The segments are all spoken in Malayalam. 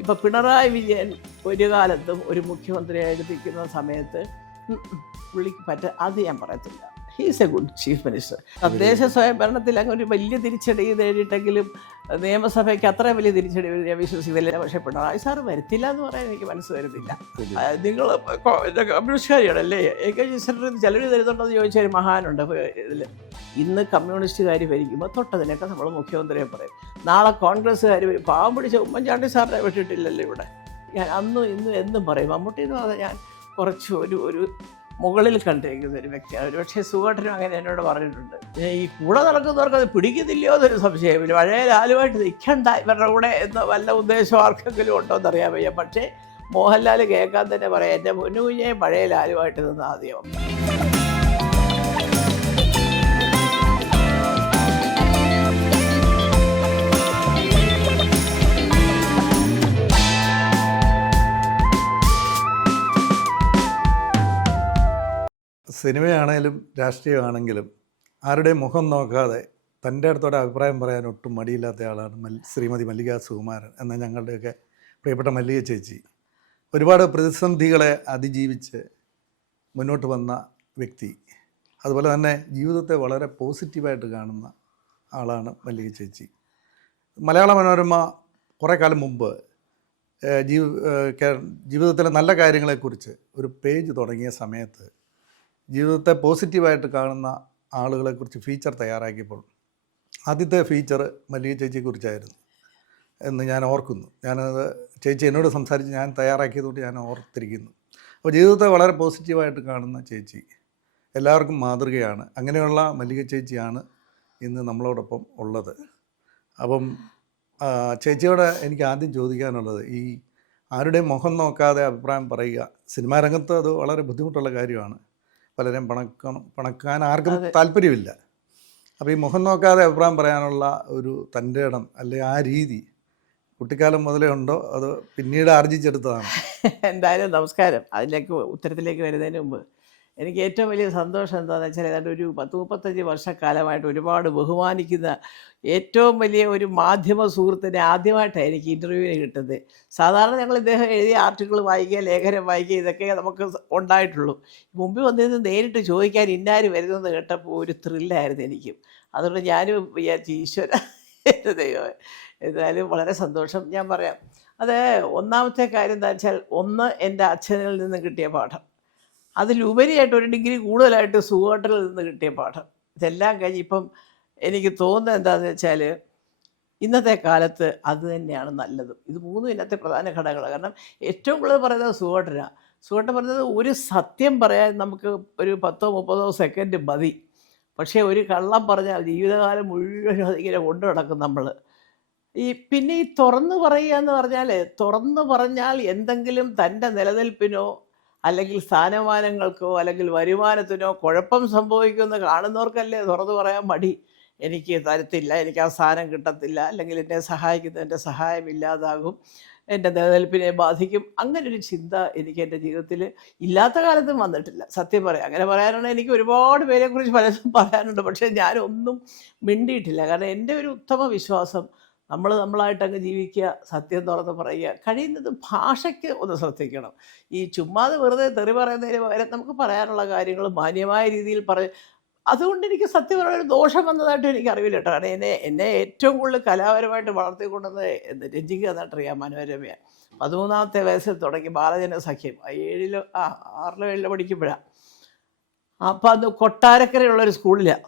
ഇപ്പം പിണറായി വിജയൻ ഒരു കാലത്തും ഒരു മുഖ്യമന്ത്രിയായിട്ട് നിൽക്കുന്ന സമയത്ത് പുള്ളിക്ക് അത് ഞാൻ പറയത്തില്ല. He's A good chief minister. തദ്ദേശ സ്വയംഭരണത്തിൽ അങ്ങനെ ഒരു വലിയ തിരിച്ചടി നേടിയിട്ടെങ്കിലും നിയമസഭയ്ക്ക് അത്ര വലിയ തിരിച്ചടി ഞാൻ വിശ്വസിക്കുന്നില്ല. പക്ഷേ പിണറായി സാറ് വരുത്തില്ല എന്ന് പറയാൻ എനിക്ക് മനസ്സ് വരുന്നില്ല. നിങ്ങൾ കമ്മ്യൂണിസ്റ്റുകാരിയാണല്ലേ, ചിലർ തരുന്നുണ്ടെന്ന് ചോദിച്ചാൽ മഹാനുണ്ട് ഇതിൽ. ഇന്ന് കമ്മ്യൂണിസ്റ്റുകാർ ഭരിക്കുമ്പോൾ തൊട്ടതിനൊക്കെ നമ്മൾ മുഖ്യമന്ത്രിയെ പറയും. നാളെ കോൺഗ്രസ്സുകാർ വരും. പാവം പിടിച്ച ഉമ്മൻചാണ്ടി സാറിനെ വിട്ടിട്ടില്ലല്ലോ ഇവിടെ. ഞാൻ അന്നും ഇന്നും എന്നും പറയും, മമ്മൂട്ടി എന്ന് പറഞ്ഞാൽ ഞാൻ കുറച്ച് ഒരു മുകളിൽ കണ്ടിരിക്കുന്ന ഒരു വ്യക്തിയാണ്. ഒരു പക്ഷേ സുഖേട്ടനും അങ്ങനെ എന്നോട് പറഞ്ഞിട്ടുണ്ട്. ഈ കൂടെ നടക്കുന്നവർക്ക് അത് പിടിക്കുന്നില്ലയോ എന്നൊരു സംശയമില്ല. പഴയ ലാലുമായിട്ട് നിൽക്കണ്ട ഇവരുടെ കൂടെ എന്ന വല്ല ഉദ്ദേശം ആർക്കെങ്കിലും ഉണ്ടോ എന്നറിയാൻ വയ്യ. പക്ഷേ മോഹൻലാൽ കേൾക്കാൻ തന്നെ പറയാം, എൻ്റെ മുന്നുകുഞ്ഞെ പഴയ ലാലുമായിട്ട് നിന്ന് ആദ്യം. സിനിമയാണെങ്കിലും രാഷ്ട്രീയമാണെങ്കിലും ആരുടെയും മുഖം നോക്കാതെ തൻ്റെ അടുത്തോടെ അഭിപ്രായം പറയാൻ ഒട്ടും മടിയില്ലാത്ത ആളാണ് ശ്രീമതി മല്ലിക സുകുമാരൻ എന്ന ഞങ്ങളുടെയൊക്കെ പ്രിയപ്പെട്ട മല്ലിക ചേച്ചി. ഒരുപാട് പ്രതിസന്ധികളെ അതിജീവിച്ച് മുന്നോട്ട് വന്ന വ്യക്തി. അതുപോലെ തന്നെ ജീവിതത്തെ വളരെ പോസിറ്റീവായിട്ട് കാണുന്ന ആളാണ് മല്ലിക ചേച്ചി. മലയാള മനോരമ കുറേ കാലം മുമ്പ് ജീവിതത്തിലെ നല്ല കാര്യങ്ങളെക്കുറിച്ച് ഒരു പേജ് തുടങ്ങിയ സമയത്ത് ജീവിതത്തെ പോസിറ്റീവായിട്ട് കാണുന്ന ആളുകളെക്കുറിച്ച് ഫീച്ചർ തയ്യാറാക്കിയപ്പോൾ ആദ്യത്തെ ഫീച്ചർ മല്ലിക ചേച്ചിയെക്കുറിച്ചായിരുന്നു എന്ന് ഞാൻ ഓർക്കുന്നു. ഞാനത് ചേച്ചി എന്നോട് സംസാരിച്ച് ഞാൻ തയ്യാറാക്കിയതുകൊണ്ട് ഞാൻ ഓർത്തിരിക്കുന്നു. അപ്പോൾ ജീവിതത്തെ വളരെ പോസിറ്റീവായിട്ട് കാണുന്ന ചേച്ചി എല്ലാവർക്കും മാതൃകയാണ്. അങ്ങനെയുള്ള മല്ലിക ചേച്ചിയാണ് ഇന്ന് നമ്മളോടൊപ്പം ഉള്ളത്. അപ്പം ചേച്ചിയോട് എനിക്ക് ആദ്യം ചോദിക്കാനുള്ളത്, ഈ ആരുടെയും മുഖം നോക്കാതെ അഭിപ്രായം പറയുക, സിനിമാ രംഗത്ത് അത് വളരെ ബുദ്ധിമുട്ടുള്ള കാര്യമാണ്. പലരും പണക്കാൻ ആർക്കും താല്പര്യമില്ല. അപ്പോൾ ഈ മുഖം നോക്കാതെ അഭിപ്രായം പറയാനുള്ള ഒരു തൻ്റെ ഇടം അല്ലെങ്കിൽ ആ രീതി കുട്ടിക്കാലം മുതലേ ഉണ്ടോ അതോ പിന്നീട് ആർജിച്ചെടുത്തതാണ്? എന്തായാലും നമസ്കാരം. അതിലേക്ക് ഉത്തരത്തിലേക്ക് വരുന്നതിന് മുമ്പ് എനിക്ക് ഏറ്റവും വലിയ സന്തോഷം എന്താണെന്ന് വെച്ചാൽ, ഏതാണ്ട് ഒരു 10-35 വർഷക്കാലമായിട്ട് ഒരുപാട് ബഹുമാനിക്കുന്ന ഏറ്റവും വലിയ ഒരു മാധ്യമ സുഹൃത്തിനെ ആദ്യമായിട്ടാണ് എനിക്ക് ഇൻ്റർവ്യൂവിന് കിട്ടുന്നത്. സാധാരണ ഞങ്ങൾ ഇദ്ദേഹം എഴുതിയ ആർട്ടിക്കിൾ വായിക്കുക, ലേഖനം വായിക്കുക, ഇതൊക്കെ നമുക്ക് ഉണ്ടായിട്ടുള്ളൂ. മുമ്പിൽ വന്നിരുന്ന് നേരിട്ട് ചോദിക്കാൻ ഇന്നാര് വരുന്നതെന്ന് കേട്ടപ്പോൾ ഒരു ത്രില്ലായിരുന്നു എനിക്കും. അതുകൊണ്ട് ഞാനും വിചാരിച്ചു, ഈശ്വര എൻ്റെ ദൈവമേ. എന്തായാലും വളരെ സന്തോഷം. ഞാൻ പറയാം, അത് ഒന്നാമത്തെ കാര്യം എന്താ വെച്ചാൽ, ഒന്ന് എൻ്റെ അച്ഛനിൽ നിന്ന് കിട്ടിയ പാഠം, അതിലുപരിയായിട്ട് ഒരു ഡിഗ്രി കൂടുതലായിട്ട് സുഖോട്ടലിൽ നിന്ന് കിട്ടിയ പാഠം. ഇതെല്ലാം കഴിഞ്ഞ് ഇപ്പം എനിക്ക് തോന്നുന്നത് എന്താണെന്ന് വെച്ചാൽ, ഇന്നത്തെ കാലത്ത് അത് തന്നെയാണ് നല്ലത്. ഇത് മൂന്നും ഇന്നത്തെ പ്രധാന ഘടകങ്ങളാണ്. കാരണം ഏറ്റവും കൂടുതൽ പറയുന്നത് സുഖോട്ടനാണ്. സുഖോട്ടൻ പറയുന്നത് ഒരു സത്യം പറയാൻ നമുക്ക് ഒരു 10-30 സെക്കൻഡ് മതി. പക്ഷേ ഒരു കള്ളം പറഞ്ഞാൽ ജീവിതകാലം മുഴുവനും അതിങ്ങനെ കൊണ്ടു നടക്കും നമ്മൾ. പിന്നെ ഈ തുറന്നു പറയുക എന്ന് പറഞ്ഞാൽ എന്തെങ്കിലും തൻ്റെ നിലനിൽപ്പിനോ അല്ലെങ്കിൽ സ്ഥാനമാനങ്ങൾക്കോ അല്ലെങ്കിൽ വരുമാനത്തിനോ കുഴപ്പം സംഭവിക്കുമെന്ന് കാണുന്നവർക്കല്ലേ തുറന്നു പറയാൻ മടി. എനിക്ക് തരത്തില്ല, എനിക്ക് ആ സ്ഥാനം കിട്ടത്തില്ല, അല്ലെങ്കിൽ എന്നെ സഹായിക്കുന്നതിൻ്റെ സഹായം ഇല്ലാതാകും, എൻ്റെ നിലനിൽപ്പിനെ ബാധിക്കും. അങ്ങനൊരു ചിന്ത എനിക്ക് എൻ്റെ ജീവിതത്തിൽ ഇല്ലാത്ത കാലത്തും വന്നിട്ടില്ല, സത്യം പറയാം. അങ്ങനെ പറയാനുള്ള എനിക്ക് ഒരുപാട് പേരെക്കുറിച്ച് പലതും പറയാനുണ്ട്. പക്ഷേ ഞാനൊന്നും മിണ്ടിയിട്ടില്ല. കാരണം എൻ്റെ ഒരു ഉത്തമ വിശ്വാസം, നമ്മളായിട്ടങ്ങ് ജീവിക്കുക, സത്യം തുറന്ന് പറയുക, കഴിയുന്നത് ഭാഷയ്ക്ക് ഒന്ന് ശ്രദ്ധിക്കണം. ഈ ചുമ്മാതെ വെറുതെ തെറി പറയുന്നതിന് പകരം നമുക്ക് പറയാനുള്ള കാര്യങ്ങൾ മാന്യമായ രീതിയിൽ അതുകൊണ്ട് എനിക്ക് സത്യം പറയുന്ന ദോഷം വന്നതായിട്ടും എനിക്ക് അറിവില്ല കേട്ടോ. കാരണം എന്നെ ഏറ്റവും കൂടുതൽ കലാപരമായിട്ട് വളർത്തിക്കൊണ്ടത് രഞ്ജിക എന്നിട്ടറിയാം, മനോരമയാണ്. 13ാമത്തെ വയസ്സിൽ തുടങ്ങി ബാലജന സഖ്യം, 6-7 പഠിക്കുമ്പോഴാണ്. അപ്പോൾ അത് കൊട്ടാരക്കരയുള്ളൊരു സ്കൂളിലാണ്.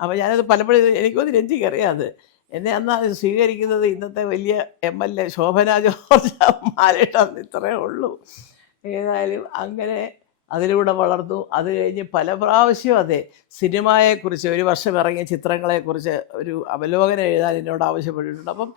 അപ്പോൾ ഞാനത് പലപ്പോഴും എനിക്കൊന്ന് രഞ്ജിക്ക് അറിയാതെ എന്നെ അന്ന് സ്വീകരിക്കുന്നത് ഇന്നത്തെ വലിയ MLA ശോഭന ജോർജ് മാലേട്ടാന്ന്, ഇത്രയേ ഉള്ളൂ. ഏതായാലും അങ്ങനെ അതിലൂടെ വളർന്നു. അത് കഴിഞ്ഞ് പല പ്രാവശ്യവും അതെ സിനിമയെക്കുറിച്ച്, ഒരു വർഷം ഇറങ്ങിയ ചിത്രങ്ങളെക്കുറിച്ച് ഒരു അവലോകനം എഴുതാൻ എന്നോട് ആവശ്യപ്പെട്ടിട്ടുണ്ട്. അപ്പം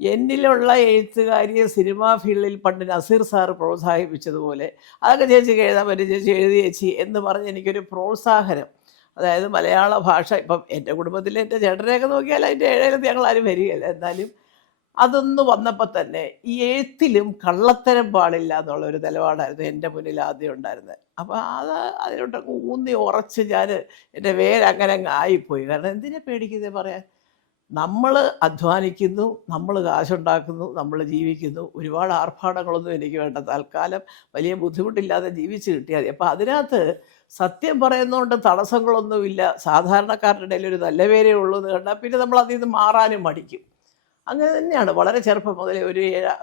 എന്നിലുള്ള എഴുത്തുകാരിയെ സിനിമാ ഫീൽഡിൽ പണ്ട് നസീർ സാറ് പ്രോത്സാഹിപ്പിച്ചതുപോലെ അതൊക്കെ ചേച്ചിക്ക് എഴുതാൻ പറ്റും, ചേച്ചി എഴുതി ചേച്ചി എന്ന് പറഞ്ഞ് എനിക്കൊരു പ്രോത്സാഹനം. അതായത് മലയാള ഭാഷ, ഇപ്പം എൻ്റെ കുടുംബത്തിൽ എൻ്റെ ചേട്ടനെയൊക്കെ നോക്കിയാൽ അതിൻ്റെ ഇടയിലത്ത് ഞങ്ങളാരും വരികയില്ല. എന്നാലും അതൊന്ന് വന്നപ്പോൾ തന്നെ ഈ എഴുത്തിലും കള്ളത്തരം പാടില്ല എന്നുള്ളൊരു നിലപാടായിരുന്നു എൻ്റെ മുന്നിൽ ആദ്യം ഉണ്ടായിരുന്നത്. അപ്പോൾ അതിലോട്ടൊക്കെ ഊന്നി ഉറച്ച് ഞാൻ എൻ്റെ വേരങ്ങനെ അങ്ങ് ആയിപ്പോയി. കാരണം എന്തിനെ പേടിക്കുന്നത് പറയാൻ. നമ്മൾ അധ്വാനിക്കുന്നു, നമ്മൾ കാശുണ്ടാക്കുന്നു, നമ്മൾ ജീവിക്കുന്നു. ഒരുപാട് ആർഭാടങ്ങളൊന്നും എനിക്ക് വേണ്ട. തൽക്കാലം വലിയ ബുദ്ധിമുട്ടില്ലാതെ ജീവിച്ച് കിട്ടിയാൽ മതി. അപ്പോൾ അതിനകത്ത് സത്യം പറയുന്നതുകൊണ്ട് തടസ്സങ്ങളൊന്നുമില്ല. സാധാരണക്കാരുടെ ഇടയിൽ ഒരു നല്ല പേരേ ഉള്ളൂ എന്ന് കണ്ടാൽ പിന്നെ നമ്മൾ അതിൽ നിന്ന് മാറാനും മടിക്കും. അങ്ങനെ തന്നെയാണ് വളരെ ചെറുപ്പം മുതലേ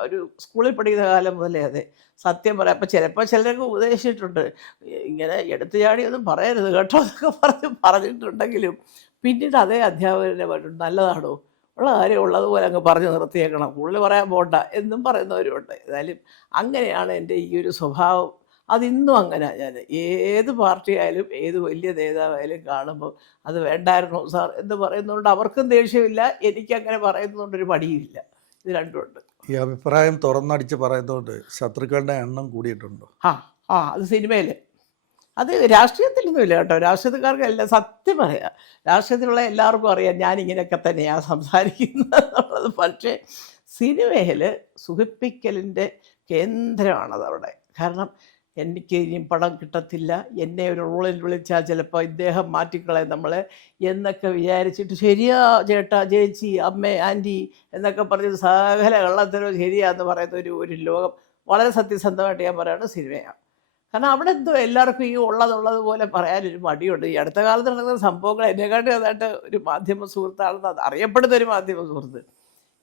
ഒരു സ്കൂളിൽ പഠിക്കുന്ന കാലം മുതലേ അതെ. സത്യം പറയാം. അപ്പം ചിലപ്പോൾ ചിലരൊക്കെ ഉപദേശിച്ചിട്ടുണ്ട്, ഇങ്ങനെ എടുത്തു ചാടിയൊന്നും പറയരുത് കേട്ടോ എന്നൊക്കെ പറഞ്ഞിട്ടുണ്ടെങ്കിലും പിന്നീട് അതേ അധ്യാപകരെ പറഞ്ഞിട്ടുണ്ട്, നല്ലതാണോ, ഉള്ള കാര്യം ഉള്ളതുപോലെ അങ്ങ് പറഞ്ഞു നിർത്തിയേക്കണം, കൂടുതൽ പറയാൻ പോണ്ട എന്നും പറയുന്നവരുമുണ്ട്. ഏതായാലും അങ്ങനെയാണ് എൻ്റെ ഈ ഒരു സ്വഭാവം. അതിന്നും അങ്ങനെ. ഞാൻ ഏത് പാർട്ടി ആയാലും ഏത് വലിയ നേതാവായാലും കാണുമ്പോൾ അത് വേണ്ടായിരുന്നു സാർ എന്ന് പറയുന്നതുകൊണ്ട് അവർക്കും ദേഷ്യമില്ല, എനിക്കങ്ങനെ പറയുന്നതുകൊണ്ടൊരു മടിയുമില്ല. ഇത് രണ്ടുമുണ്ട്. ഈ അഭിപ്രായം തുറന്നടിച്ച് പറയുന്നതുകൊണ്ട് ശത്രുക്കളുടെ എണ്ണം കൂടിയിട്ടുണ്ടോ? അത് സിനിമയിൽ, അത് രാഷ്ട്രീയത്തിലൊന്നുമില്ല കേട്ടോ. രാഷ്ട്രീയക്കാർക്കെല്ലാം സത്യം പറയാം, രാഷ്ട്രീയത്തിലുള്ള എല്ലാവർക്കും അറിയാം ഞാനിങ്ങനെയൊക്കെ തന്നെയാണ് സംസാരിക്കുന്നത് എന്നുള്ളത്. പക്ഷേ സിനിമയിൽ സുഖിപ്പിക്കലിൻ്റെ കേന്ദ്രമാണത് അവിടെ. കാരണം എനിക്ക് ഇനി പടം കിട്ടത്തില്ല, എന്നെ ഒരു റോളിൽ വിളിച്ചാൽ ചിലപ്പോൾ ഇദ്ദേഹം മാറ്റിക്കളയും നമ്മളെ എന്നൊക്കെ വിചാരിച്ചിട്ട് ശരിയാ ചേട്ടാ, ചേച്ചി, അമ്മ, ആൻറ്റി എന്നൊക്കെ പറഞ്ഞ് സകല കള്ളത്തരോ ശരിയാന്ന് പറയുന്ന ഒരു ലോകം വളരെ സത്യസന്ധമായിട്ട് ഞാൻ പറയുന്നത് സിനിമയാണ്. കാരണം അവിടെ എന്തോ എല്ലാവർക്കും ഈ ഉള്ളതുപോലെ പറയാനൊരു മടിയുണ്ട്. ഈ അടുത്ത കാലത്ത് നടക്കുന്ന സംഭവങ്ങൾ എന്നെക്കാട്ടി അതായിട്ട് ഒരു മാധ്യമ സുഹൃത്താണെന്ന് അത് അറിയപ്പെടുന്ന ഒരു മാധ്യമ സുഹൃത്ത്,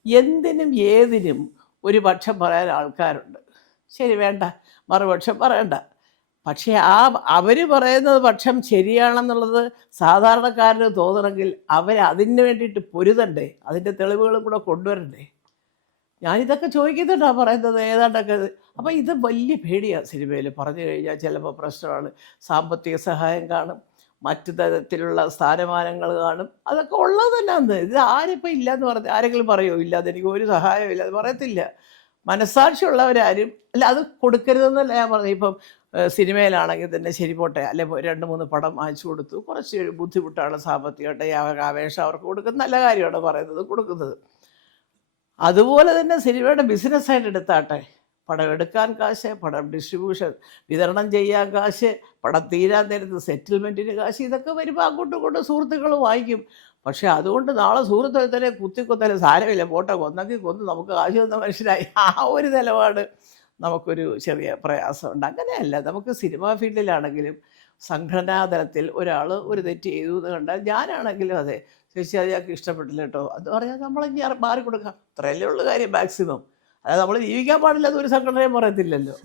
എന്തിനും ഏതിനും ഒരു പക്ഷം പറയാൻ ആൾക്കാരുണ്ട്. ശരി, വേണ്ട, മറുപക്ഷം പറയണ്ട. പക്ഷേ അവർ പറയുന്നത് പക്ഷം ശരിയാണെന്നുള്ളത് സാധാരണക്കാരന് തോന്നണമെങ്കിൽ അവരതിന് വേണ്ടിയിട്ട് പൊരുതണ്ടേ, അതിൻ്റെ തെളിവുകളും കൂടെ കൊണ്ടുവരണ്ടേ. ഞാനിതൊക്കെ ചോദിക്കുന്നുണ്ടാണ് പറയുന്നത് ഏതാണ്ടൊക്കെ. അപ്പോൾ ഇത് വലിയ പേടിയാണ് സിനിമയിൽ. പറഞ്ഞു കഴിഞ്ഞാൽ ചിലപ്പോൾ പ്രശ്നമാണ്. സാമ്പത്തിക സഹായം കാണും, മറ്റു തരത്തിലുള്ള സ്ഥാനമാനങ്ങൾ കാണും, അതൊക്കെ ഉള്ളത് തന്നെയാണ്. ഇത് ആരിപ്പോൾ ഇല്ലയെന്ന് പറഞ്ഞ് ആരെങ്കിലും പറയുമോ? ഇല്ല, അതെനിക്ക് ഒരു സഹായമില്ല, അത് പറയത്തില്ല. മനസ്സാക്ഷിയുള്ളവരാരും അല്ല, അത് കൊടുക്കരുതെന്നല്ല ഞാൻ പറഞ്ഞു. ഇപ്പം സിനിമയിലാണെങ്കിൽ തന്നെ ശരി പോട്ടെ, അല്ലെ 2-3 പടം വാങ്ങിച്ചു കൊടുത്തു, കുറച്ച് ബുദ്ധിമുട്ടാണ് സാമ്പത്തികമായിട്ട്, ആവേശം അവർക്ക് കൊടുക്കുന്നത് നല്ല കാര്യമാണ് പറയുന്നത്, കൊടുക്കുന്നത്. അതുപോലെ തന്നെ സിനിമയുടെ ബിസിനസ്സായിട്ട് എടുത്താട്ടെ, പടം എടുക്കാൻ കാശ്, പടം ഡിസ്ട്രിബ്യൂഷൻ വിതരണം ചെയ്യാൻ കാശ്, പടം തീരാൻ നേരത്ത് സെറ്റിൽമെൻറ്റിന് കാശ്, ഇതൊക്കെ വരുമ്പോൾ അങ്ങോട്ടും ഇങ്ങോട്ടും സുഹൃത്തുക്കൾ വാങ്ങിക്കും. പക്ഷേ അതുകൊണ്ട് നാളെ സുഹൃത്തുക്കൾ തന്നെ കുത്തിക്കൊത്തലും സാരമില്ല, പോട്ടെ, കൊന്നെങ്കിൽ കൊന്ന് നമുക്ക് കാശ് തന്ന മനുഷ്യനായി, ആ ഒരു നിലപാട് നമുക്കൊരു ചെറിയ പ്രയാസമുണ്ട്. അങ്ങനെയല്ല, നമുക്ക് സിനിമാ ഫീൽഡിലാണെങ്കിലും സംഘടനാതലത്തിൽ ഒരാൾ ഒരു തെറ്റ് ചെയ്തു എന്ന് കണ്ടാൽ ഞാനാണെങ്കിലും അതെ, ചേച്ചി അത് ഞങ്ങൾക്ക് ഇഷ്ടപ്പെട്ടില്ല കേട്ടോ എന്ന് പറഞ്ഞാൽ നമ്മളിനി മാറി കൊടുക്കാം, അത്രയല്ലേ ഉള്ള കാര്യം മാക്സിമം. അതായത് നമ്മൾ ജീവിക്കാൻ പാടില്ലാത്ത ഒരു സംഘടനയും പറയത്തില്ലല്ലോ.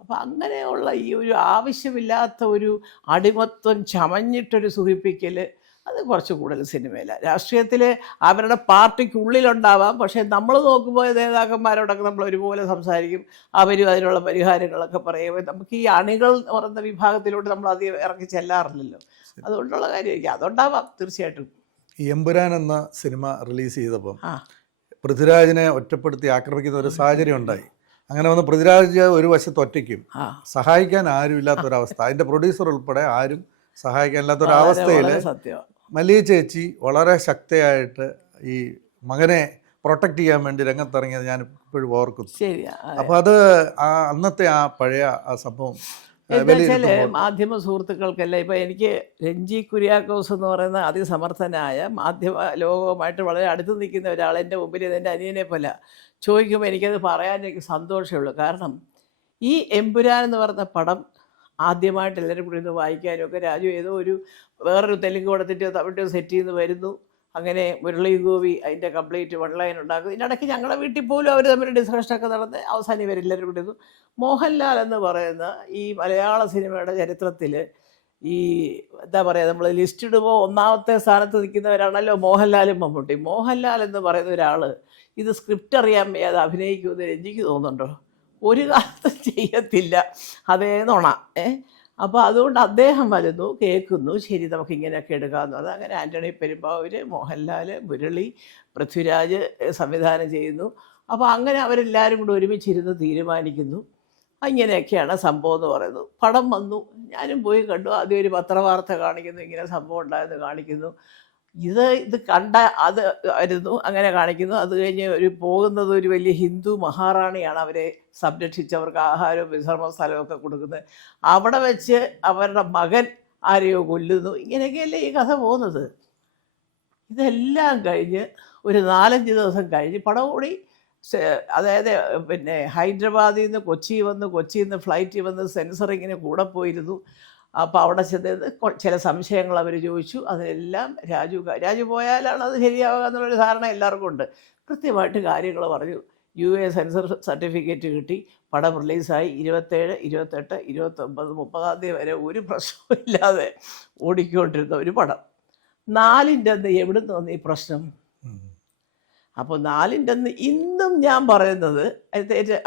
അപ്പം അങ്ങനെയുള്ള ഈ ഒരു ആവശ്യമില്ലാത്ത ഒരു അടിമത്വം ചമഞ്ഞിട്ടൊരു സുഖിപ്പിക്കൽ അത് കുറച്ച് കൂടുതൽ സിനിമയില്ല. രാഷ്ട്രീയത്തിൽ അവരുടെ പാർട്ടിക്കുള്ളിലുണ്ടാവാം, പക്ഷേ നമ്മൾ നോക്കുമ്പോൾ നേതാക്കന്മാരോടൊക്കെ നമ്മൾ ഒരുപോലെ സംസാരിക്കും, അവരും അതിനുള്ള പരിഹാരങ്ങളൊക്കെ പറയുമ്പോൾ നമുക്ക് ഈ അണികൾ എന്ന് പറയുന്ന വിഭാഗത്തിലോട്ട് നമ്മൾ അധികം ഇറക്കി ചെല്ലാറില്ലല്ലോ. അതുകൊണ്ടുള്ള കാര്യമായിരിക്കും, അതുണ്ടാവാം തീർച്ചയായിട്ടും. ഈ എമ്പുരാൻ എന്ന സിനിമ റിലീസ് ചെയ്തപ്പം പൃഥ്വിരാജിനെ ഒറ്റപ്പെടുത്തി ആക്രമിക്കുന്ന ഒരു സാഹചര്യം ഉണ്ടായി. അങ്ങനെ വന്ന് പൃഥ്വിരാജ് ഒരു വശത്ത് ഒറ്റയ്ക്കും സഹായിക്കാൻ ആരും ഇല്ലാത്തൊരവസ്ഥ, അതിൻ്റെ പ്രൊഡ്യൂസർ ഉൾപ്പെടെ ആരും സഹായിക്കാനില്ലാത്തൊരവസ്ഥയിൽ മല്ലിക ചേച്ചി വളരെ ശക്തിയായിട്ട് ഈ മകനെ പ്രൊട്ടക്റ്റ് ചെയ്യാൻ വേണ്ടി രംഗത്തിറങ്ങിയത് ഞാൻ ഇപ്പോഴും ഓർക്കുന്നു. അപ്പോൾ അത് അന്നത്തെ ആ പഴയ ആ സംഭവം എന്താ മാധ്യമ സുഹൃത്തുക്കൾക്കല്ല. ഇപ്പം എനിക്ക് രഞ്ജി കുര്യാക്കോസ് എന്ന് പറയുന്ന അതിസമർത്ഥനായ മാധ്യമ ലോകവുമായിട്ട് വളരെ അടുത്ത് നിൽക്കുന്ന ഒരാൾ എൻ്റെ മുമ്പിൽ എൻ്റെ അനിയനെ പോലെ ചോദിക്കുമ്പോൾ എനിക്കത് പറയാൻ എനിക്ക് സന്തോഷമുള്ളൂ. കാരണം ഈ എമ്പുരാൻ എന്ന് പറയുന്ന പടം ആദ്യമായിട്ട് എല്ലാവരും കൂടി ഒന്ന് വായിക്കാനും ഒക്കെ രാജു ഏതോ വേറൊരു തെലുങ്ക് കൊടുത്തിട്ട് തമിഴ് സെറ്റ് ചെയ്ത് വരുന്നു. അങ്ങനെ മുരളി ഗോപി അതിൻ്റെ കംപ്ലീറ്റ് വൺലൈൻ ഉണ്ടാക്കും. ഇതിനിടയ്ക്ക് ഞങ്ങളുടെ വീട്ടിൽ പോലും അവർ തമ്മിൽ ഡിസ്കഷനൊക്കെ നടന്ന് അവസാനം ഇവരെല്ലാവരും കൂടി മോഹൻലാൽ എന്ന് പറയുന്ന ഈ മലയാള സിനിമയുടെ ചരിത്രത്തിൽ ഈ എന്താ പറയുക, നമ്മൾ ലിസ്റ്റ് ഇടുമ്പോൾ ഒന്നാമത്തെ സ്ഥാനത്ത് നിൽക്കുന്നവരാണല്ലോ മോഹൻലാലും മമ്മൂട്ടി. മോഹൻലാൽ എന്ന് പറയുന്ന ഒരാൾ ഇത് സ്ക്രിപ്റ്റ് അറിയാൻ വയ്യാതെ അഭിനയിക്കുമെന്ന് എനിക്ക് തോന്നുന്നുണ്ടോ? ഒരു കാലത്തും ചെയ്യത്തില്ല, അതേ നുണ. അപ്പോൾ അതുകൊണ്ട് അദ്ദേഹം വരുന്നു, കേൾക്കുന്നു, ശരി നമുക്ക് ഇങ്ങനെയൊക്കെ എടുക്കാമെന്ന് പറഞ്ഞാൽ അങ്ങനെ ആൻ്റണി പെരുമ്പാവൂർ, മോഹൻലാൽ, മുരളി, പൃഥ്വിരാജ് സംവിധാനം ചെയ്യുന്നു. അപ്പോൾ അങ്ങനെ അവരെല്ലാവരും കൂടി ഒരുമിച്ചിരുന്ന് തീരുമാനിക്കുന്നു. ഇങ്ങനെയൊക്കെയാണ് സംഭവം എന്ന് പറയുന്നു. പടം വന്നു, ഞാനും പോയി കണ്ടു. ആദ്യം ഒരു പത്രവാർത്ത കാണിക്കുന്നു, ഇങ്ങനെ സംഭവം ഉണ്ടായെന്ന് കാണിക്കുന്നു. ഇത് കണ്ട അത് ആയിരുന്നു, അങ്ങനെ കാണിക്കുന്നു. അത് കഴിഞ്ഞ് പോകുന്നത് ഒരു വലിയ ഹിന്ദു മഹാറാണിയാണ് അവരെ സംരക്ഷിച്ചവർക്ക് ആഹാരവും വിശ്രമ സ്ഥലമൊക്കെ കൊടുക്കുന്നത്. അവിടെ വെച്ച് അവരുടെ മകൻ ആരെയോ കൊല്ലുന്നു. ഇങ്ങനെയൊക്കെയല്ലേ ഈ കഥ പോകുന്നത്. ഇതെല്ലാം കഴിഞ്ഞ് ഒരു 4-5 ദിവസം കഴിഞ്ഞ് പടം ഓടി. അതായത് പിന്നെ ഹൈദരാബാദിൽ നിന്ന് കൊച്ചി വന്ന്, കൊച്ചിയിൽ നിന്ന് ഫ്ലൈറ്റിൽ വന്ന് സെൻസറിങ്ങിന് കൂടെ പോയിരുന്നു. അപ്പോൾ അവിടെ ചെന്നത് ചില സംശയങ്ങൾ അവർ ചോദിച്ചു. അതിനെല്ലാം രാജു പോയാലാണ് അത് ശരിയാവുക എന്നുള്ളൊരു ധാരണ എല്ലാവർക്കും ഉണ്ട്. കൃത്യമായിട്ട് കാര്യങ്ങൾ പറഞ്ഞു. UA സെൻസർ സർട്ടിഫിക്കറ്റ് കിട്ടി. പടം റിലീസായി. 27, 28, 29, 30 വരെ ഒരു പ്രശ്നമില്ലാതെ ഓടിക്കൊണ്ടിരുന്ന ഒരു പടം. 4ൻ്റെ അന്ന് എവിടുന്ന് വന്നു ഈ പ്രശ്നം? അപ്പോൾ 4ൻ്റെ അന്ന് ഇന്നും ഞാൻ പറയുന്നത്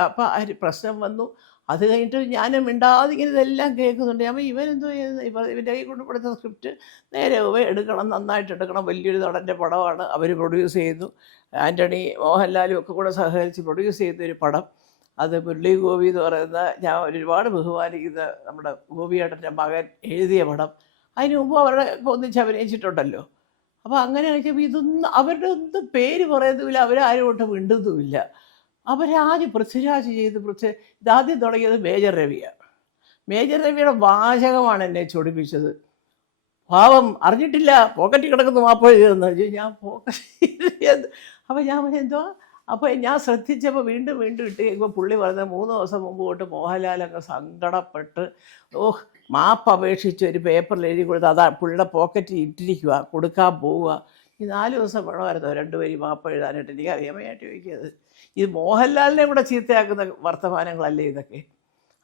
അപ്പോൾ ആ ഒരു പ്രശ്നം വന്നു. അത് കഴിഞ്ഞിട്ട് ഞാൻ മിണ്ടാതെ ഇങ്ങനെ ഇതെല്ലാം കേൾക്കുന്നുണ്ട്. അപ്പോൾ ഇവനെന്തോ ഇവൻ്റെ കൈ കൊണ്ട് കൊടുത്ത സ്ക്രിപ്റ്റ് നേരെ എടുക്കണം, നന്നായിട്ട് എടുക്കണം, വലിയൊരു നടൻ്റെ പടമാണ്, അവർ പ്രൊഡ്യൂസ് ചെയ്യുന്നു. ആൻ്റണി മോഹൻലാലും ഒക്കെ കൂടെ സഹകരിച്ച് പ്രൊഡ്യൂസ് ചെയ്യുന്നൊരു പടം. അത് മുരളി ഗോപി എന്ന് പറയുന്ന ഞാൻ ഒരുപാട് ബഹുമാനിക്കുന്ന നമ്മുടെ ഗോപിയേട്ടൻ്റെ മകൻ എഴുതിയ പടം. അതിന് മുമ്പ് അവരുടെ ഒന്നിച്ച് അഭിനയിച്ചിട്ടുണ്ടല്ലോ. അപ്പോൾ അങ്ങനെ വെച്ചപ്പോൾ ഇതൊന്നും അവരുടെ ഒന്നും പേര് പറയുന്നുമില്ല, അവരാരും കൊണ്ട് മിണ്ടുന്നുമില്ല. അവരാദ്യം പൃഥ്വിരാജ് ചെയ്ത് ഇതാദ്യം തുടങ്ങിയത് മേജർ രവിയാണ്. മേജർ രവിയുടെ വാചകമാണ് എന്നെ ചൊടിപ്പിച്ചത്. പാവം അറിഞ്ഞിട്ടില്ല, പോക്കറ്റിൽ കിടക്കുന്നു മാപ്പ് എഴുതുന്നു. ഞാൻ പോക്കറ്റ് അപ്പോൾ ഞാൻ എന്തോ. അപ്പോൾ ഞാൻ ശ്രദ്ധിച്ചപ്പോൾ വീണ്ടും ഇട്ട് കഴിയുമ്പോൾ പുള്ളി പറഞ്ഞത് 3 ദിവസം മുമ്പ് തൊട്ട് മോഹൻലാലൊക്കെ സങ്കടപ്പെട്ട് മാപ്പ് അപേക്ഷിച്ച് ഒരു പേപ്പറിൽ എഴുതി കൊടുത്ത് അതാ പുള്ളിയുടെ പോക്കറ്റിൽ ഇട്ടിരിക്കുക, കൊടുക്കാൻ പോവുക. ഈ 4 ദിവസം വേണമായിരുന്നോ 2 വരി മാപ്പ് എഴുതാനായിട്ട്? എനിക്ക് അറിയാമായിട്ട് ചോദിക്കുന്നത്. ഇത് മോഹൻലാലിനെ കൂടെ ചീത്തയാക്കുന്ന വർത്തമാനങ്ങളല്ലേ ഇതൊക്കെ?